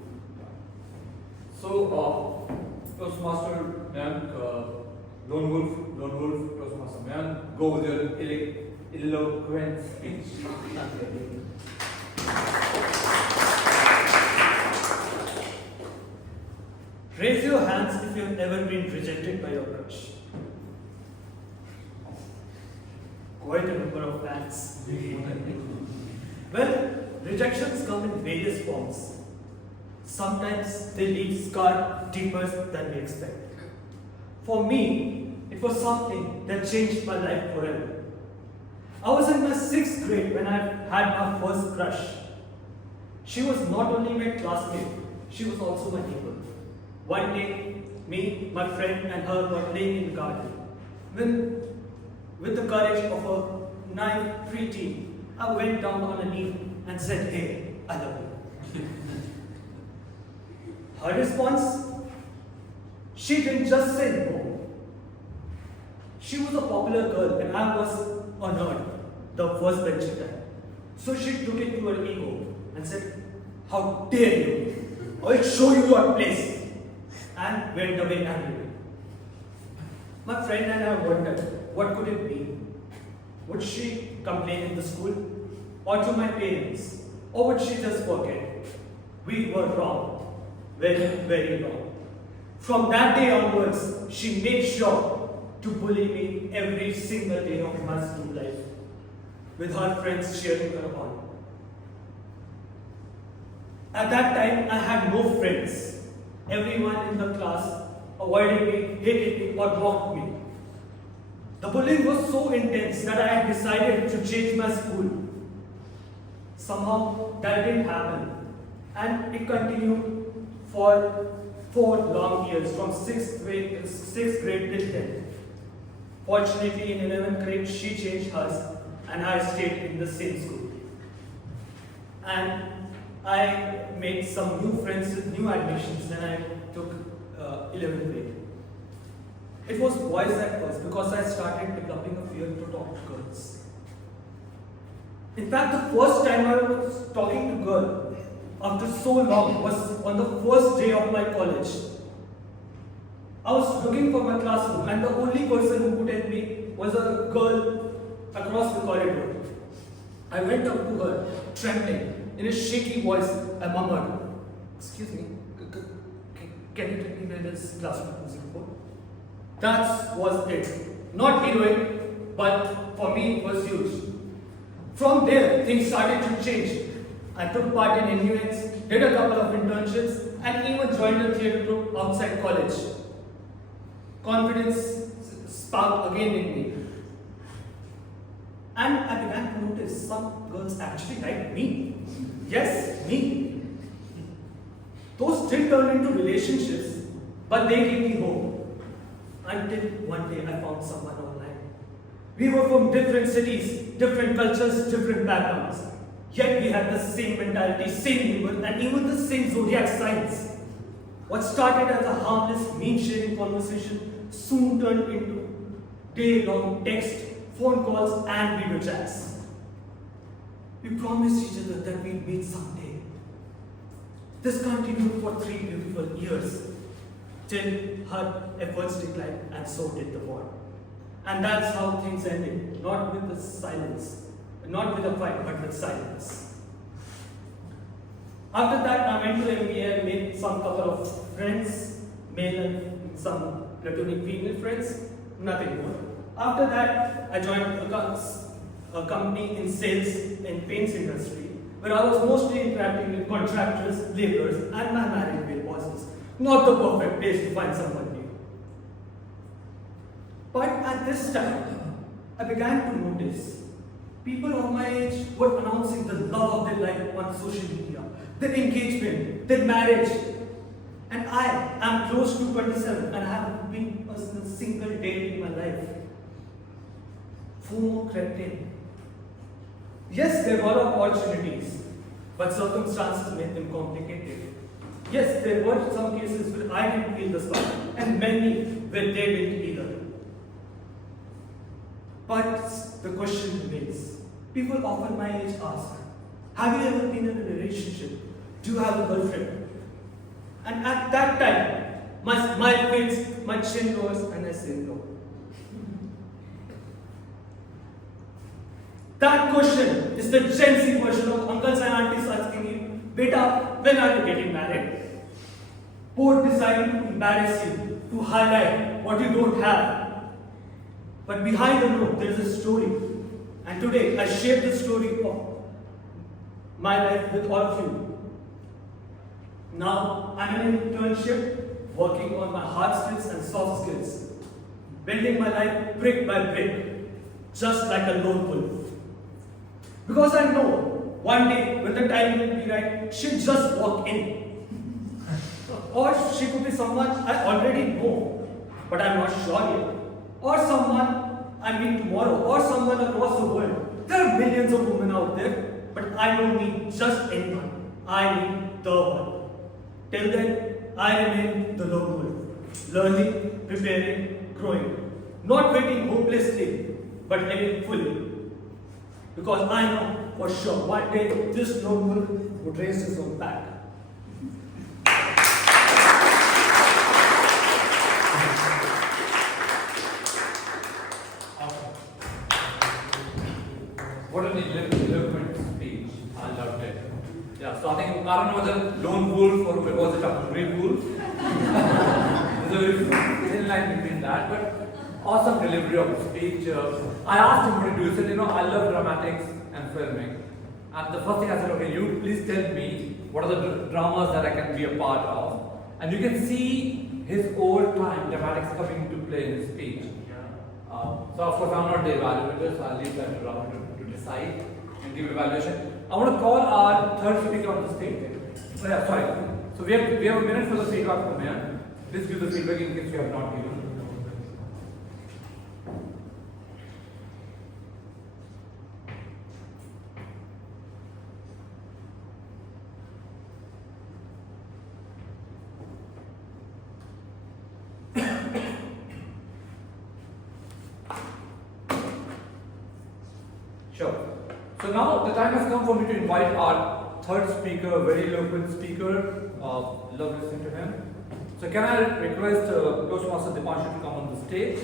So, Toastmaster man, Lone Wolf, Toastmaster man, go with your eloquent speech. Raise your hands if you've ever been rejected by your crush. Quite a number of hands. Well, rejections come in various forms. Sometimes they leave scar deeper than we expect. For me, it was something that changed my life forever. I was in my 6th grade when I had my first crush. She was not only my classmate, she was also my neighbor. One day, me, my friend and her were playing in the garden. When, with the courage of a naive preteen, I went down on a knee and said, "Hey, I love you." Her response? She didn't just say no. She was a popular girl and I was a nerd, the first bencher type. So she took it to her ego and said, "How dare you? I'll show you your place." And went away angrily. My friend and I wondered, what could it be? Would she complain in the school? Or to my parents? Or would she just forget? We were wrong. Very, very wrong. From that day onwards, she made sure to bully me every single day of my school life, with her friends cheering her on. At that time, I had no friends. Everyone in the class avoided me, hated me, or mocked me. The bullying was so intense that I had decided to change my school. Somehow, that didn't happen, and it continued for 4 long years, from 6th grade till 10th. Fortunately, in 11th grade, she changed hers, and I stayed in the same school. And I made some new friends with new admissions when I took 11th grade. It was boys at first because I started developing a fear to talk to girls. In fact, the first time I was talking to a girl after so long was on the first day of my college. I was looking for my classroom, and the only person who could help me was a girl across the corridor. I went up to her, trembling. In a shaky voice, I murmured, "Excuse me, can you tell me where this classroom music for?" That was it. Not heroic, but for me it was huge. From there, things started to change. I took part in NUNs, did a couple of internships, and even joined a theatre group outside college. Confidence sparked again in me. And I began to notice some girls actually liked me. Yes, me. Those did turn into relationships, but they gave me hope. Until one day I found someone online. We were from different cities, different cultures, different backgrounds. Yet we had the same mentality, same humor, and even the same zodiac signs. What started as a harmless, meme-sharing conversation soon turned into day-long text, phone calls, and video chats. We promised each other that we'd meet someday. This continued for 3 beautiful years, till her efforts declined, and so did the bond. And that's how things ended, not with the silence, not with a fight, but with silence. After that, I went to MBA and made some couple of friends, male and some platonic female friends, nothing more. After that, I joined a company in sales in paints industry, where I was mostly interacting with contractors, laborers, and my married male bosses. Not the perfect place to find someone new. But at this time, I began to notice people of my age were announcing the love of their life on social media, their engagement, their marriage. And I am close to 27 and haven't been a single day in my life. FOMO crept in. Yes, there were opportunities, but circumstances made them complicated. Yes, there were some cases where I didn't feel the spark, and many where they didn't either. But the question remains. People often my age ask, have you ever been in a relationship? Do you have a girlfriend? And at that time, my smile fades, my chin lowers, and I say no. That question is the Gen Z version of uncles and aunties asking you, "Beta, when are you getting married?" Both deciding to embarrass you, to highlight what you don't have. But behind the no, there is a story. And today, I share the story of my life with all of you. Now, I'm in an internship, working on my hard skills and soft skills, building my life brick by brick, just like a lone wolf. Because I know, one day, when the time will be right, she'll just walk in. Or she could be someone I already know, but I'm not sure yet. Or someone I meet tomorrow, or someone across the world. There are millions of women out there, but I don't need just anyone. I need the one. Till then, I remain the lone wolf, learning, preparing, growing. Not waiting hopelessly, but living fully. Because I know for sure one day this lone wolf would raise his own back. What an eloquent speech. I loved it. Yeah, so I think Karan was a lone wolf, or was it a brave wolf? there's a very thin line between that, but awesome delivery of the speech. I asked him what to do. He said, you know, I love dramatics and filming. And the first thing I said, okay, you please tell me what are the dramas that I can be a part of. And you can see his old time dramatics coming into play in his speech. So of course I'm not the evaluator, so I'll leave that to Rahul to decide and give evaluation. I want to call our third speaker on the stage. Oh, yeah, sorry. So we have a minute for the feedback from here. Please give the feedback in case you have not given. Sure. So now the time has come for me to invite our third speaker, very eloquent speaker. Love listening to him. So can I request Toastmaster Dipanshu to come on the stage?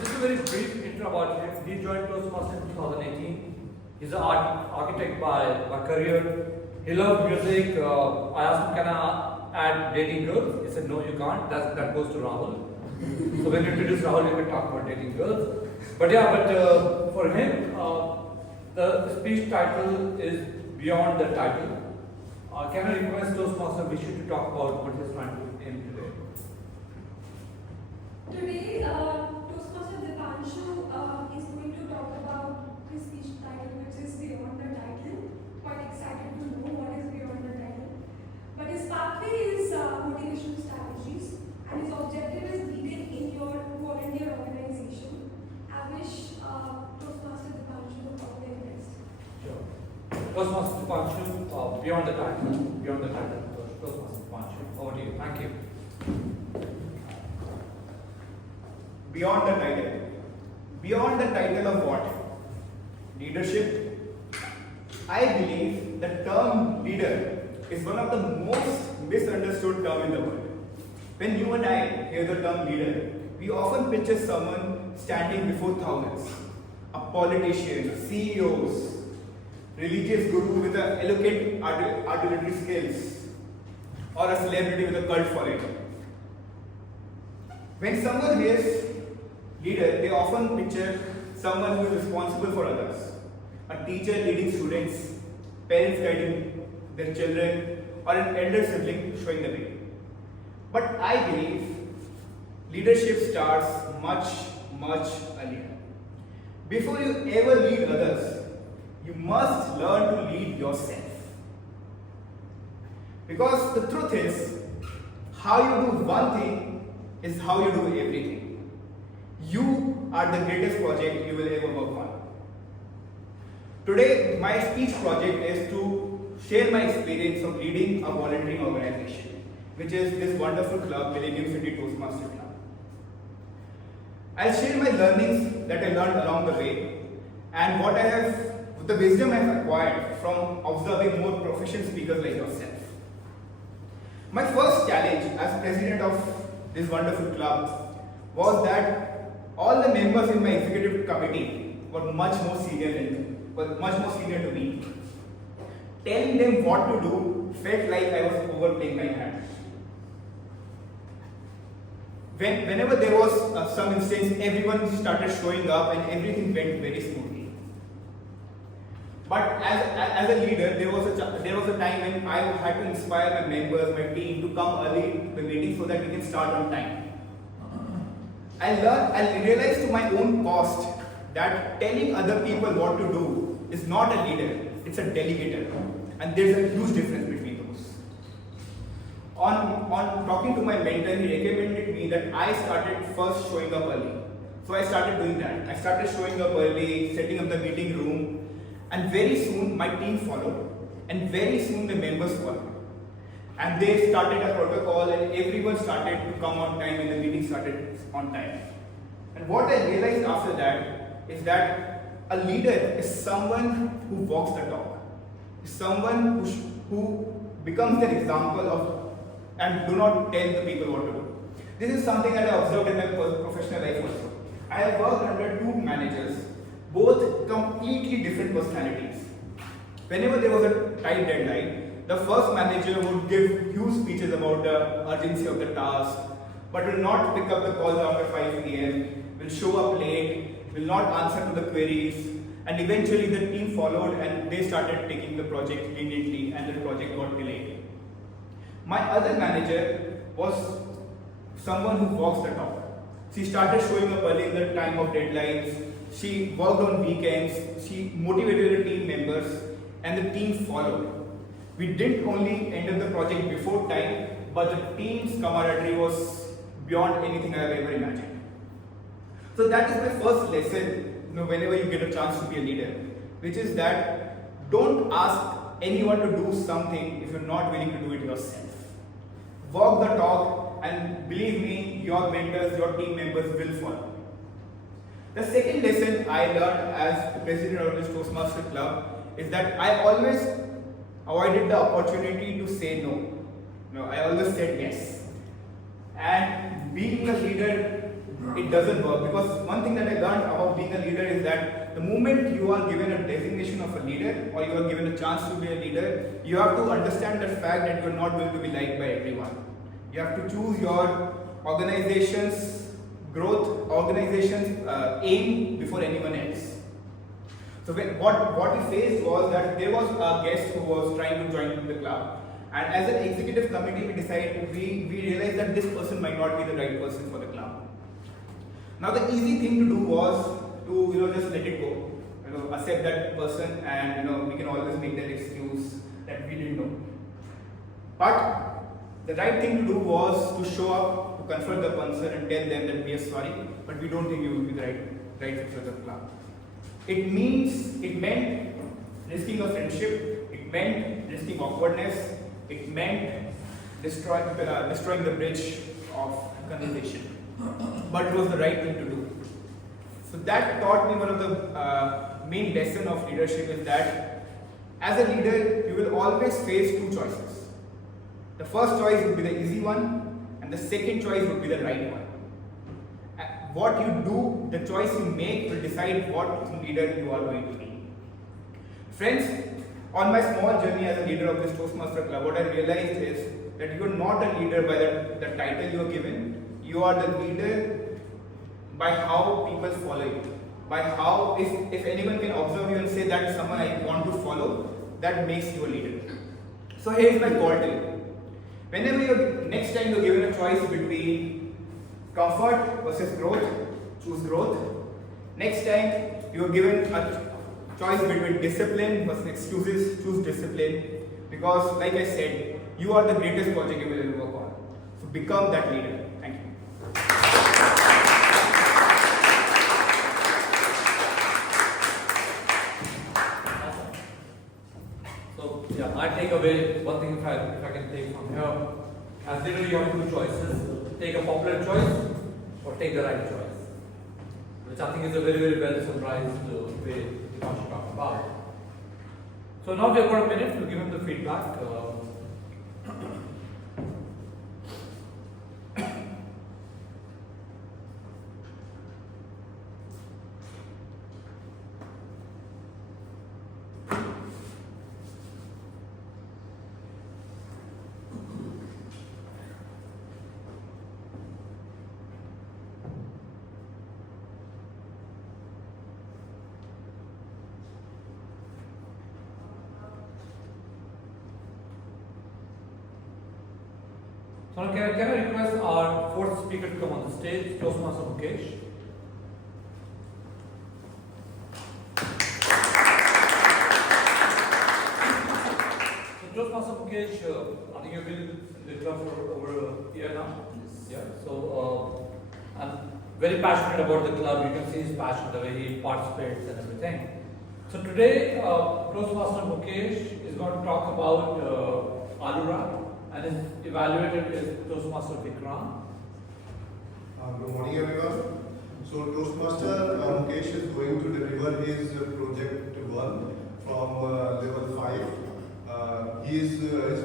Just a very brief intro about him. He joined Toastmasters in 2018. He's an architect by career. He loved music. I asked him, can I add dating girls? He said, no, you can't. That goes to Rahul. So when you introduce Rahul, you can talk about dating girls. But yeah, for him, the speech title is Beyond the Title. Can I request Toastmaster Vishu to talk about what he's trying to aim today? Today, Toastmaster Dipanshu is going to talk about his speech title, which is Beyond the Title. Quite excited to know what is Beyond the Title. But his pathway is motivation strategies, and his objective is leading in your volunteer organization. I wish Toastmaster Dipanshu all the very best. Sure. Toastmaster Dipanshu, Beyond the Title. Beyond the Title. Toastmaster Dipanshu, over to you. Thank you. Beyond the title. Beyond the title of what? Leadership. I believe the term leader is one of the most misunderstood terms in the world. When you and I hear the term leader, we often picture someone standing before thousands, a politician, CEOs, religious guru with an eloquent artillery skills, or a celebrity with a cult following. When someone hears leader, they often picture someone who is responsible for others, a teacher leading students, parents guiding their children, or an elder sibling showing the way. But I believe leadership starts much earlier. Before you ever lead others, you must learn to lead yourself. Because the truth is, how you do one thing is how you do everything. You are the greatest project you will ever work on. Today, my speech project is to share my experience of leading a volunteering organization, which is this wonderful club, Millennium City Toastmasters Club. I'll share my learnings that I learned along the way and what I have, the wisdom I have acquired from observing more professional speakers like yourself. My first challenge as president of this wonderful club was that all the members in my executive committee were much more senior to me. Telling them what to do felt like I was overplaying my hand. Whenever there was some instance, everyone started showing up and everything went very smoothly. But as a leader, there was a time when I had to inspire my members, my team to come early to the meeting so that we can start on time. I realized to my own cost that telling other people what to do is not a leader, it's a delegator. And there's a huge difference between those. On talking to my mentor, he recommended me that I started first showing up early. So I started doing that. I started showing up early, setting up the meeting room, and very soon my team followed, and very soon the members followed. And they started a protocol, and everyone started to come on time, and the meeting started on time. And what I realized after that is that a leader is someone who walks the talk, is someone who becomes their example of and do not tell the people what to do. This is something that I observed in my professional life also. I have worked under two managers, both completely different personalities. whenever there was a tight deadline, the first manager would give huge speeches about the urgency of the task, but will not pick up the calls after 5 p.m., will show up late, will not answer to the queries, and eventually the team followed and they started taking the project leniently and the project got delayed. My other manager was someone who walks the talk. She started showing up early in the time of deadlines, she worked on weekends, she motivated the team members, and the team followed. We didn't only end up the project before time, but the team's camaraderie was beyond anything I have ever imagined. So that is my first lesson, whenever you get a chance to be a leader, which is that don't ask anyone to do something if you're not willing to do it yourself. Walk the talk, and believe me, your mentors, your team members will follow. The second lesson I learned as the president of this Toastmaster Club is that I always avoided the opportunity to say no. I always said yes. And being a leader, it doesn't work, because one thing that I learned about being a leader is that the moment you are given a designation of a leader or you are given a chance to be a leader, you have to understand the fact that you are not going to be liked by everyone. You have to choose your organization's growth, organization's aim before anyone else. So what we faced was that there was a guest who was trying to join the club, and as an executive committee we realized that this person might not be the right person for the club. Now the easy thing to do was to just let it go, accept that person, and we can always make that excuse that we didn't know. But the right thing to do was to show up, to confront the person and tell them that we are sorry, but we don't think you will be the right fit for the club. It meant risking a friendship, it meant risking awkwardness, it meant destroying the bridge of conversation. But it was the right thing to do. So that taught me one of the main lessons of leadership is that as a leader, you will always face two choices. The first choice would be the easy one, and the second choice would be the right one. What you do, the choice you make will decide what leader you are going to be. Friends, on my small journey as a leader of this Toastmaster Club, what I realized is that you are not a leader by the title you are given. You are the leader by how people follow you. By how, if anyone can observe you and say that is someone I want to follow, that makes you a leader. So here's my call to you. Whenever next time you're given a choice between comfort versus growth, choose growth. Next time you're given a choice between discipline versus excuses, choose discipline. Because like I said, you are the greatest project you will ever work on. So become that leader. Thank you. So yeah, I take away one thing if I can take from here. As leader, you have two choices: take a popular choice or take the right choice, which I think is a very, very well summarized way we talk about. So now we have got a minute to give him the feedback. So can I request our fourth speaker to come on the stage, Toastmaster Mukesh. So Toastmaster Mukesh, I think you've been in the club for over a year now. Yeah. So I'm very passionate about the club. You can see his passion, the way he participates and everything. So today, Toastmaster Mukesh is going to talk about Alura. And is evaluated as Toastmaster Vikram. Good morning, everyone. So Toastmaster Mukesh is going to deliver his project 1 from level 5. His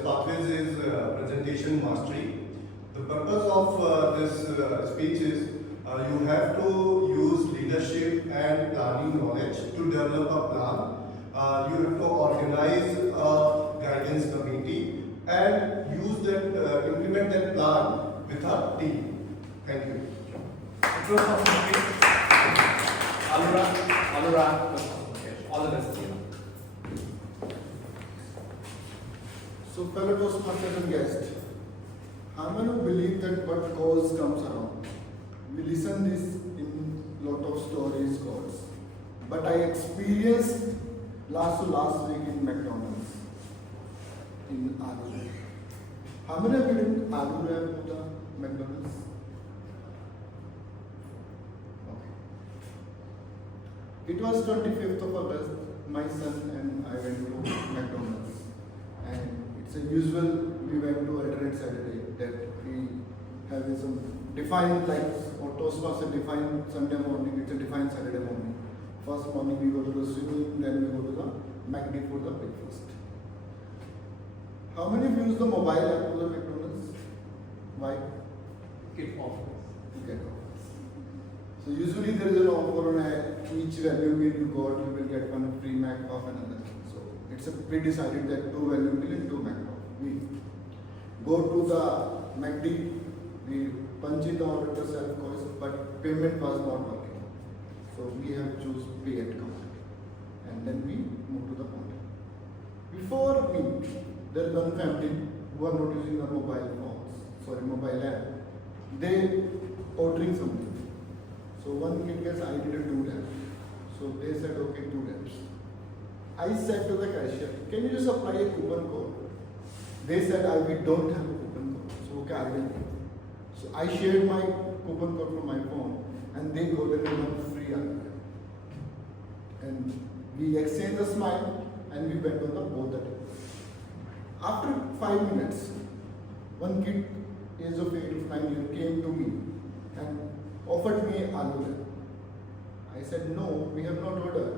pathways is presentation mastery. The purpose of this speech is you have to use leadership and planning knowledge to develop a plan you have to organize a guidance committee and use that, implement that plan with a team. Thank you. Alura, all the best to you. So, fellow Toastmasters and guests, how many believe that what goes comes around? We listen this in lot of stories, quotes, but I experienced last week in McDonald's in Alura. How many have been in Alura to the McDonald's? Okay. It was 25th of August. My son and I went to McDonald's, and it's a usual, we went to alternate Saturday that we have some defined, like or Toastmasters defined Sunday morning, it's a defined Saturday morning. First morning we go to the swimming, then we go to the McD for the breakfast. How many of use the mobile app to the McDonald's? Why? Get off. To get offers. So usually there is an offer on each value meal you got, you will get one free Mac off another. So it's a pre-decided that 2 value meal and 2 Mac off. We go to the McD, we punch in the order to self cost, but payment was not working. So we have choose pay at counter, and then we move to the counter. Before me, there is one family who are not using the mobile app. They ordering something. So one kid gets, I did a 2 laps. So they said, okay, 2 laps. I said to the cashier, can you just apply a coupon code? They said, we don't have a coupon code. So okay, I will. So I shared my coupon code from my phone, and they got a month free. And we exchanged a smile, and we went on the both the day. After 5 minutes, one kid, age of 8 to 9 years, came to me and offered me aloo. I said, no, we have not ordered.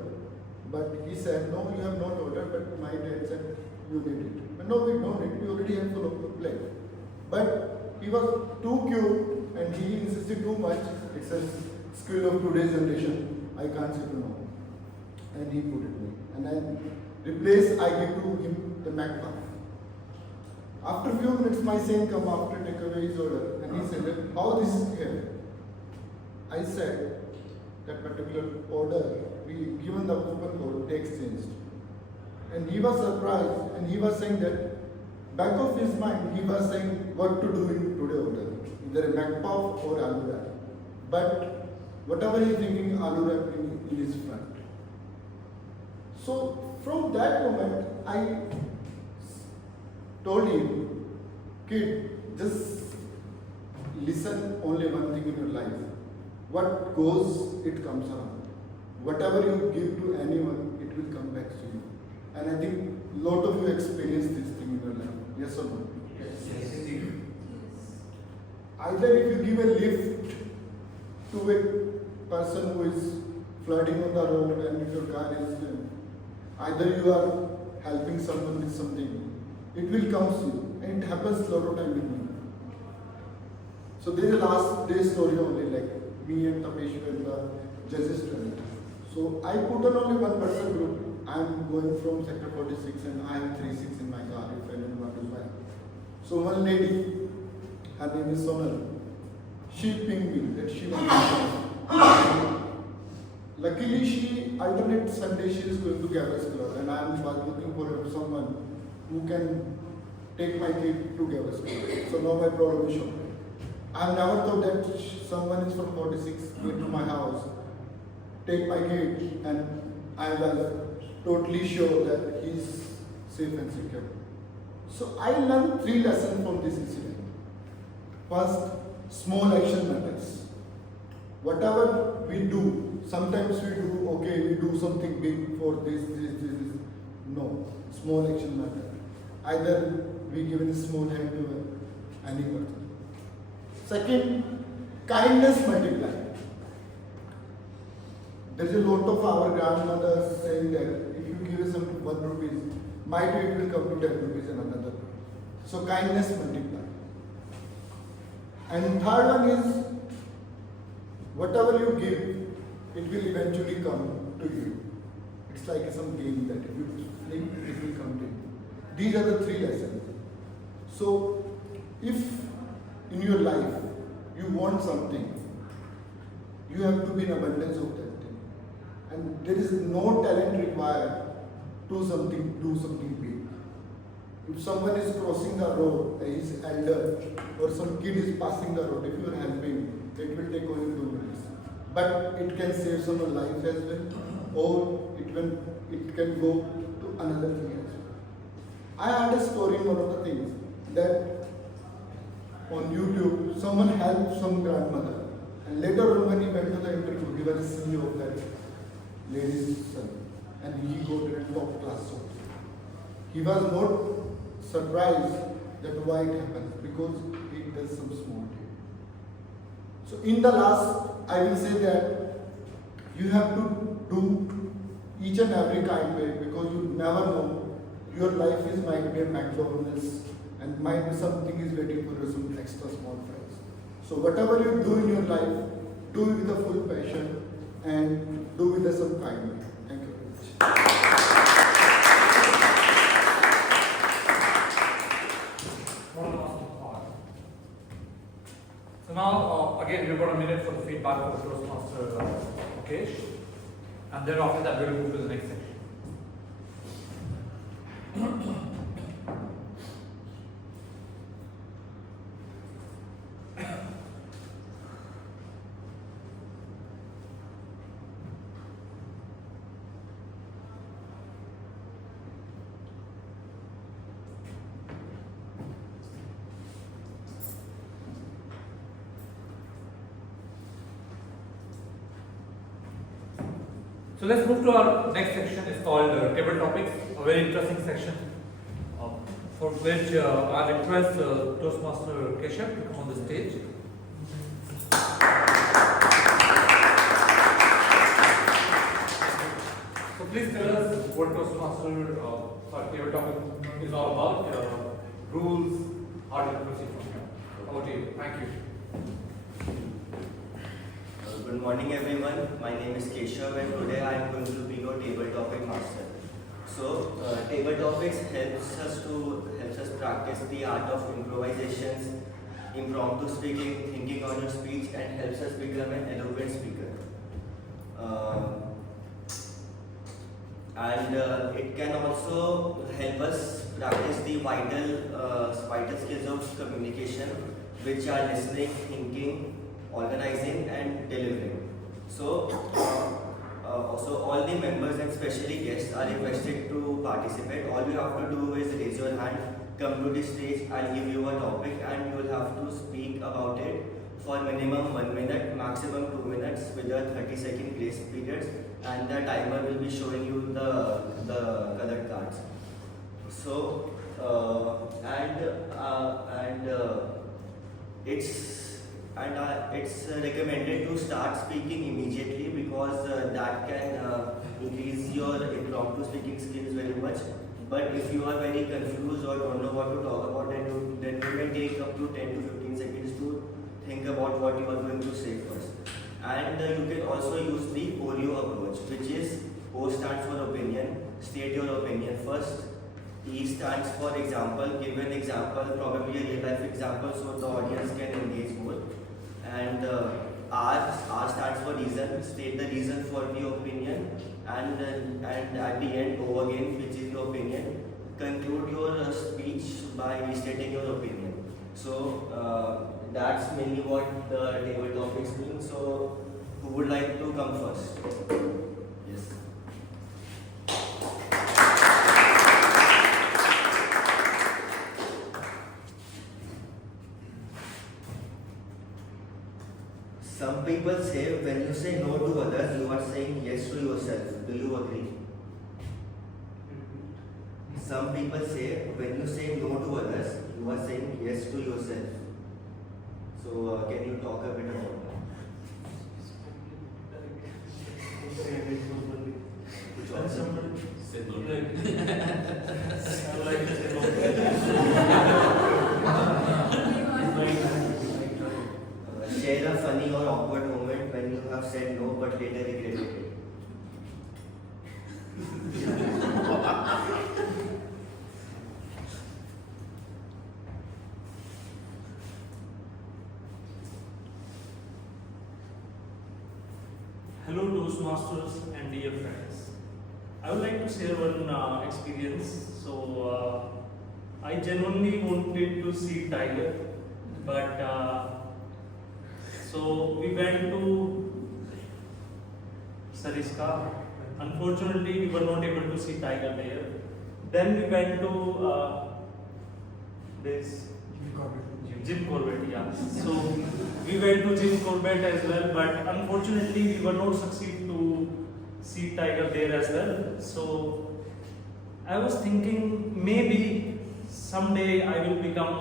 But he said, no, you have not ordered, but my dad said, you need it. But no, we don't need it, we already have full of the plate. But he was too cute and he insisted too much. It's a skill of today's generation. I can't say no. And he put it me. And then replace, I give to him the MacBook. After a few minutes, my son come after take away his order, and he said, how this is here? I said, that particular order, we given the coupon code, they exchanged. And he was surprised, and he was saying that, back of his mind, he was saying what to do in today order, either a MacPuff or aloo wrap. But whatever he thinking, aloo wrap in his front. So from that moment, I told him, kid, just listen only one thing in your life. What goes, it comes around. Whatever you give to anyone, it will come back to you. And I think a lot of you experience this thing in your life. Yes or no? Yes, indeed. Either if you give a lift to a person who is flooding on the road and if your car is, either you are helping someone with something, it will come to you. And it happens a lot of time with me. So there is a last day story only, like me and Tapesh were the judges study. So I put on only one person group. I am going from sector 46 and I have 36 in my car if anyone want to buy. So one lady, her name is Sonal, she pinged me that she wants. Luckily she alternate Sunday she is going to Gavas Club and I am looking for someone who can take my kid to Gavas Club. So now my problem is solved. I have never thought that someone is from 46 going to my house, take my kid, and I was totally sure that he is safe and secure. So I learned 3 lessons from this incident. First, small action matters. Whatever we do, sometimes we do, okay, we do something big for this. No, small action matters. Either we give a small hand to anyone. Second, kindness multiplies. There is a lot of our grandmothers saying that if you give some 1 rupee, might it will come to 10 rupees and another. So kindness multiplies. And third one is, whatever you give, it will eventually come to you. It's like some game that if you play, it will come to you. These are the 3 lessons. So, if in your life you want something, you have to be in abundance of that thing. And there is no talent required to do something big. If someone is crossing the road, his elder, or some kid is passing the road, if you are helping, it will take only 2 minutes. But it can save someone's life as well, or it can go to another thing as well. I heard a story in one of the things that on YouTube, someone helped some grandmother, and later on when he went to the interview, he was the CEO of that lady's son, and he got a top class job. He was not surprised that why it happened, because he does some small thing. So in the last, I will say that you have to do each and every kind way, because you never know, your life might be a McDonald's and might be something is waiting for you, some extra small fries. So whatever you do in your life, do it with a full passion and do with some kind way. Thank you very much. So now, again, we've got a minute for the feedback for Toastmaster Mukesh, and then after that we'll move to the next section. So let's move to our next section. It's called table topics, a very interesting section for which I request Toastmaster Keshav to come on the stage. So please tell us what Toastmaster table topic is all about, rules, how to proceed from here. Over to you. Thank you. Good morning everyone, my name is Keshav and today I am going to be your table topic master. So, table topics helps us practice the art of improvisations, impromptu speaking, thinking on your speech, and helps us become an eloquent speaker. It can also help us practice the vital skills of communication, which are listening, thinking, organizing and delivering. So all the members and especially guests are requested to participate. All you have to do is raise your hand, come to the stage, I'll give you a topic and you will have to speak about it for minimum 1 minute, maximum 2 minutes with a 30-second grace period, and the timer will be showing you the colored cards. So it's recommended to start speaking immediately because that can increase your impromptu speaking skills very much. But if you are very confused or don't know what to talk about, then you may take up to 10 to 15 seconds to think about what you are going to say first. And you can also use the OREO approach, which is O stands for opinion, state your opinion first. E stands for example, give an example, probably a real life example so the audience can engage more. And R stands for reason, state the reason for the opinion, and at the end O again, which is your opinion. Conclude your speech by restating your opinion. So that's mainly what the table topics mean. So who would like to come first? Yes. Some people say when you say no to others, you are saying yes to yourself. Do you agree? Some people say when you say no to others, you are saying yes to yourself. So can you talk a bit about that? Which one? Share a funny or awkward moment when you have said no but later regretted it. Toastmasters and dear friends. I would like to share one experience. So I genuinely wanted to see tiger, but so we went to Sariska. Unfortunately, we were not able to see tiger there. Then we went to this Jim Corbett, yeah. So we went to Jim Corbett as well, but unfortunately we were not succeed to see tiger there as well. So I was thinking maybe someday I will become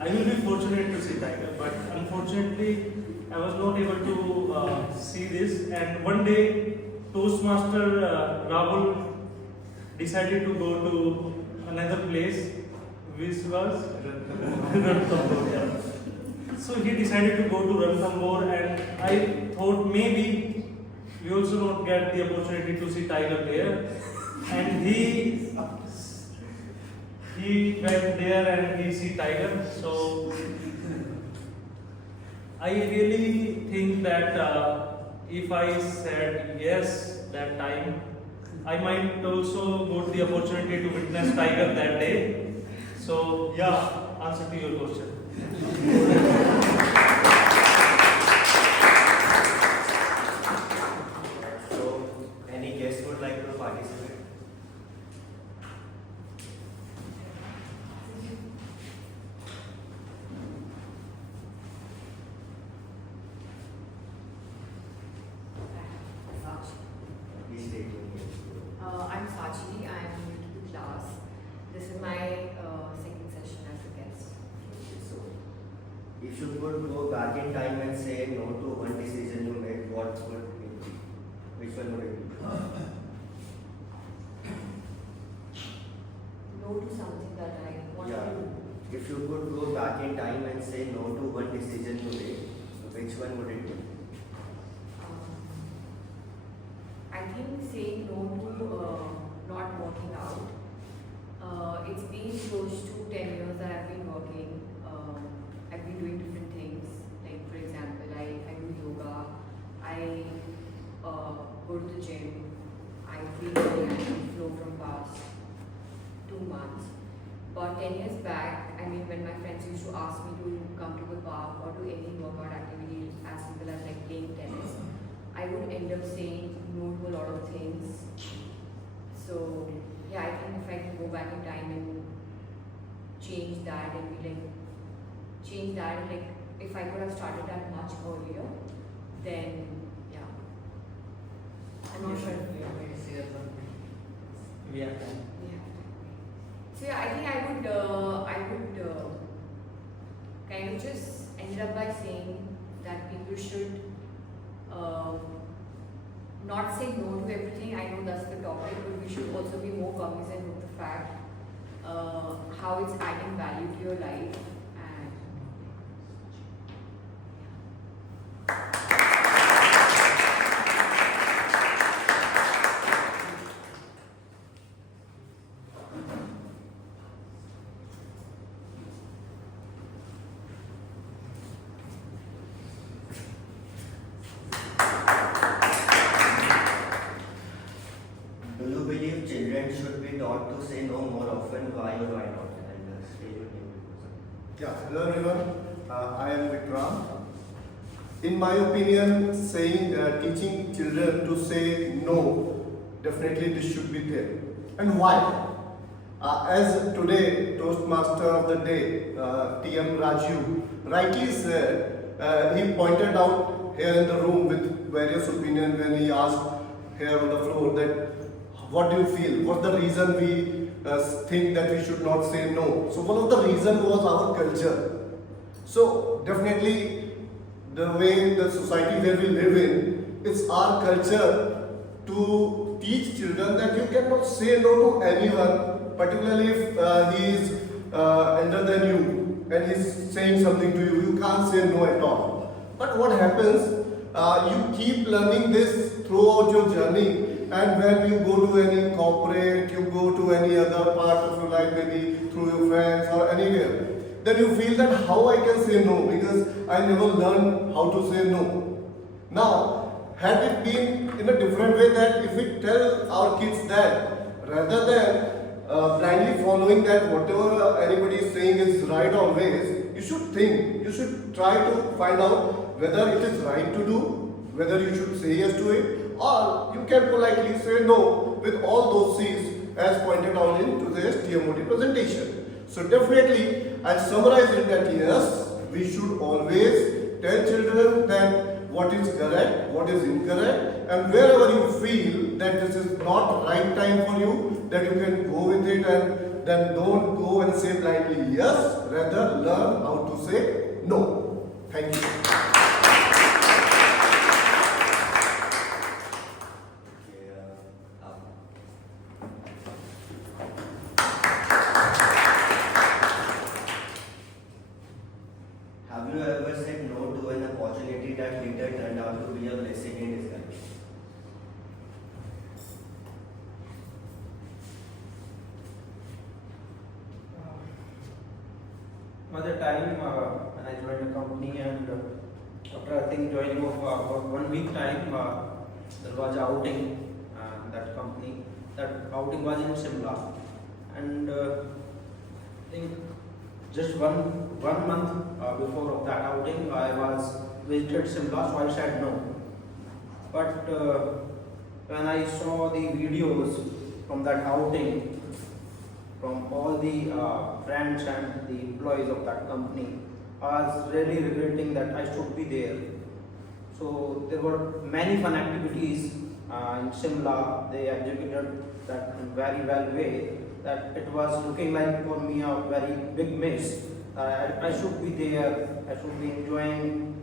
I will be fortunate to see tiger, but unfortunately I was not able to see this. And one day Toastmaster Rahul decided to go to another place, which was Ranthambore. Yeah. So he decided to go to Ranthambore, and I thought maybe we also not get the opportunity to see tiger there. And he went there and he see tiger. So I really think that if I said yes that time, I might also got the opportunity to witness tiger that day. So yeah, answer to your question. So, any guests would like to participate? Please state your name. I'm Sachi. I'm new to the class. This is my second session as a guest. Okay, so if you could go back in time and say no to one decision you made, what would it be? Which one would it be? No to something that I want Yeah. to do. If you could go back in time and say no to one decision you made, which one would it be? I think saying no to not working out. It's been close to 10 years that I've been working. I've been doing different things. Like for example, I do yoga. I go to the gym. I feel very active flow from past 2 months. But 10 years back, I mean, when my friends used to ask me to come to the park or do any workout activity as simple as like playing tennis, I would end up saying no to a lot of things. So yeah, I think if I can go back in time and change that and be like, if I could have started that much earlier, then yeah. I'm not sure. Yeah. Yeah. So yeah, I think I would kind of just ended up by saying that people should not say no to everything. I know that's the topic, but we should also be more cognizant of the fact how it's adding value to your life. And Do you believe children should be taught to say no more often? Why or why not? And state your name. Yeah, hello everyone. I am Vikram. In my opinion, teaching children to say no, definitely this should be there. And why? As today, Toastmaster of the day, T.M. Raju, rightly said, he pointed out here in the room with various opinions when he asked here on the floor that what do you feel? What's the reason we think that we should not say no? So one of the reasons was our culture. So definitely the way the society where we live in, it's our culture to teach children that you cannot say no to anyone, particularly if he is elder than you and he's saying something to you. You can't say no at all. But what happens, you keep learning this throughout your journey, and when you go to any corporate, you go to any other part of your life, maybe through your friends or anywhere, then you feel that how I can say no, because I never learned how to say no. Now, had it been in a different way, that if we tell our kids that rather than blindly following that whatever anybody is saying is right always, you should think, you should try to find out whether it is right to do, whether you should say yes to it, or you can politely say no with all those C's as pointed out in today's TMOD presentation. So definitely, I'll summarize it that yes, we should always tell children that what is correct, what is incorrect, and wherever you feel that this is not right time for you, that you can go with it, and then don't go and say blindly yes, rather learn how to say no. Thank you. Have you ever said no to an opportunity that later turned out to be a blessing in disguise? Was a time when I joined a company, and after I think joining of about 1 week time, there was a outing that company. That outing was in Shimla, and I think just one month before of that outing, I was visited Shimla, so I said no. But when I saw the videos from that outing, from all the friends and the employees of that company, I was really regretting that I should be there. So there were many fun activities in Shimla. They executed that in very well way, that it was looking like for me a very big miss. I should be there. I should be enjoying,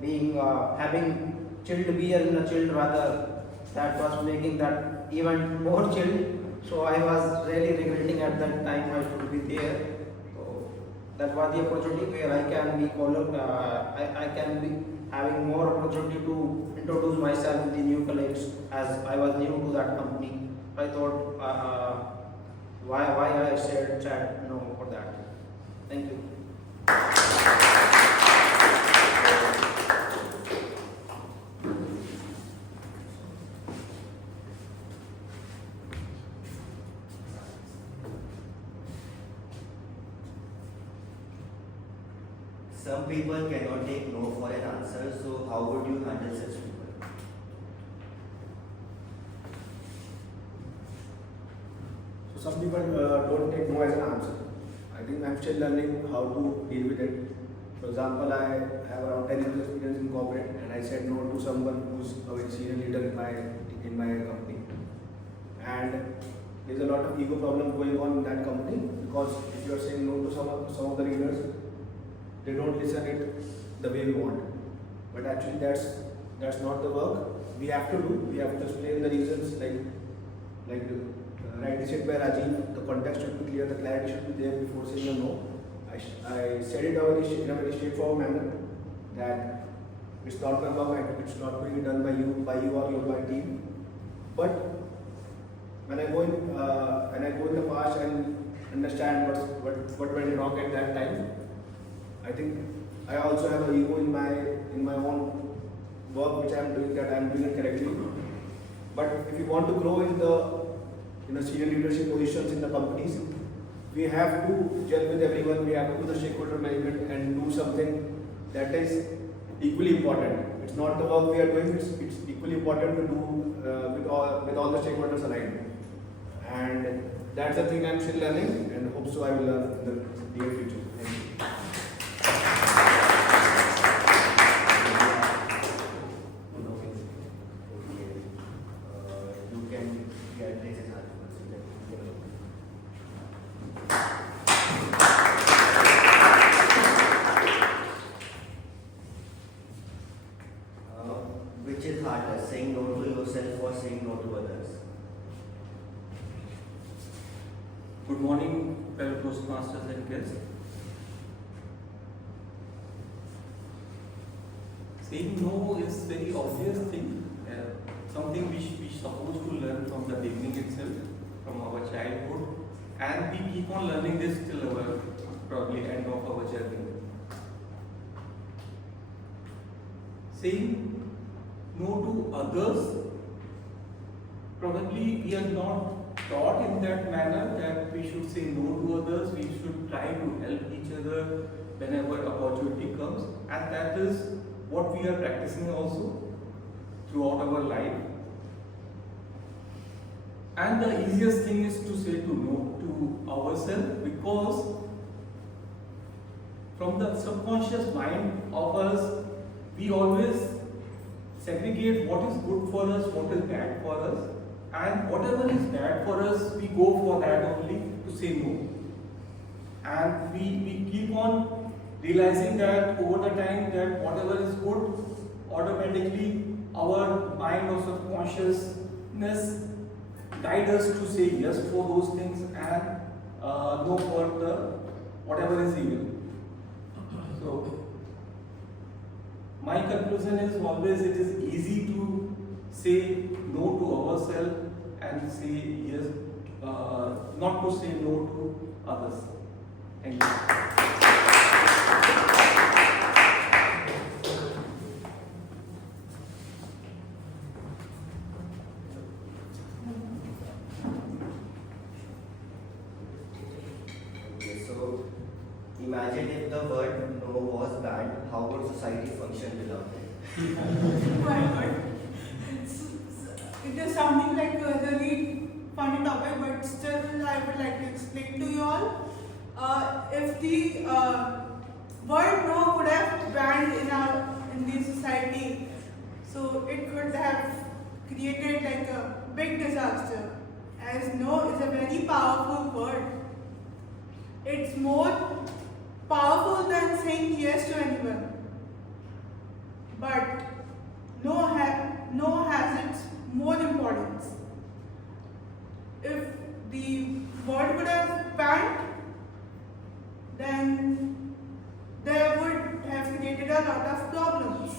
being having chilled beer in a chilled weather. That was making that even more chilled. So I was really regretting at that time I should be there. So that was the opportunity where I can be I can be having more opportunity to introduce myself with the new colleagues, as I was new to that company. I thought why I said no for that. Thank you. Some people cannot take no for an answer, so how would you handle such people? So some people don't take no as an answer. I think I'm still learning how to deal with it. For example, I have around 10 years experience in corporate, and I said no to someone who's a very senior leader in my company. And there's a lot of ego problem going on in that company, because if you are saying no to some of the leaders, they don't listen it the way we want. But actually that's not the work we have to do. We have to explain the reasons, like rightly said by Rajiv, the context should be clear, the clarity should be there before saying a no. I said it in a very straightforward manner, that it's not my work, it's not being done by you or your team. But when I go in the past and understand what went wrong at that time, I think I also have an ego in my own work which I am doing, that I am doing it correctly. But if you want to grow in the senior leadership positions in the companies, we have to gel with everyone. We have to do the stakeholder management and do something that is equally important. It's not the work we are doing; it's equally important to do with all the stakeholders aligned. And that's the thing I'm still learning, and hope so I will learn in the near future. Thank you. Which is harder, saying no to yourself or saying no to others? Good morning, fellow Toastmasters and guests. Saying no is very obvious thing, something we supposed to learn from the beginning itself, from our childhood, and we keep on learning this till our probably end of our journey. Saying no to others, probably we are not taught in that manner that we should say no to others, we should try to help each other whenever opportunity comes, and that is what we are practicing also throughout our life. And the easiest thing is to say to no to ourselves, because from the subconscious mind of us, we always segregate what is good for us, what is bad for us, and whatever is bad for us, we go for that only to say no. And we keep on realizing that over the time that whatever is good, automatically our mind or subconsciousness guide us to say yes for those things and no for the whatever is evil. So my conclusion is always it is easy to say no to ourselves and say yes, not to say no to others. Thank you. So imagine if the word no was banned, how would society function without it? It is sounding like a really funny topic, but still I would like to explain to you all. If the word no would have banned in the society, so it could have created like a big disaster, as no is a very powerful word. It's more powerful than saying yes to anyone. But no has its more importance. If the word would have banned, then there would have created a lot of problems.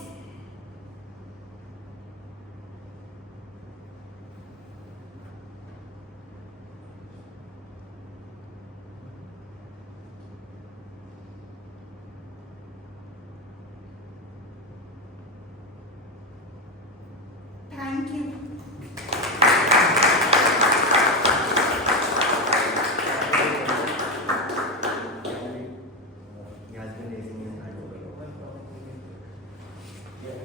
Thank you. He has been raising his hand over here.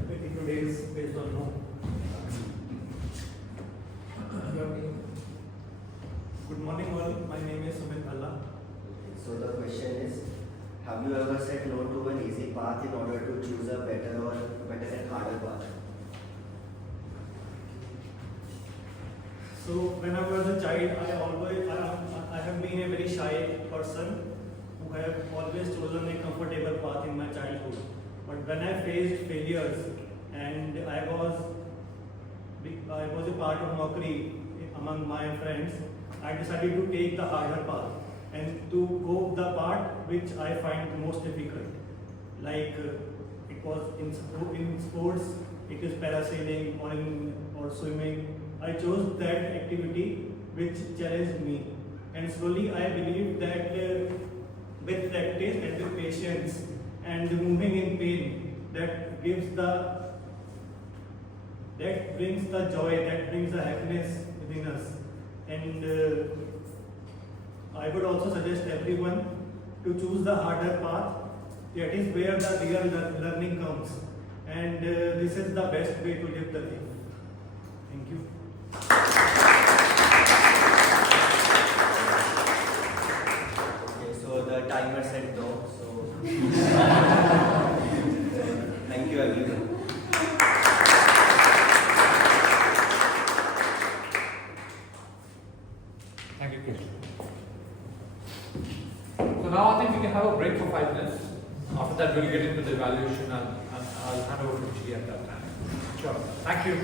Everything today is based on no. Good morning all, my name is Sumit Bhalla. So the question is, have you ever said no to an easy path in order to choose a better and harder path? So when I was a child, I have been a very shy person who have always chosen a comfortable path in my childhood. But when I faced failures and I was a part of Naukri among my friends, I decided to take the harder path and to go the part which I find most difficult. Like it was in sports, it is parasailing or swimming. I chose that activity which challenged me, and slowly I believe that with practice and with patience and moving in pain, that brings the joy, that brings the happiness within us. And I would also suggest everyone to choose the harder path. That is where the real learning comes, and this is the best way to live the life. Thank you. Okay, so the timer said no, so thank you everyone. Thank you, Krishna. So now I think we can have a break for 5 minutes. After that, we'll get into the evaluation and I'll hand over to G at that time. Sure. Thank you.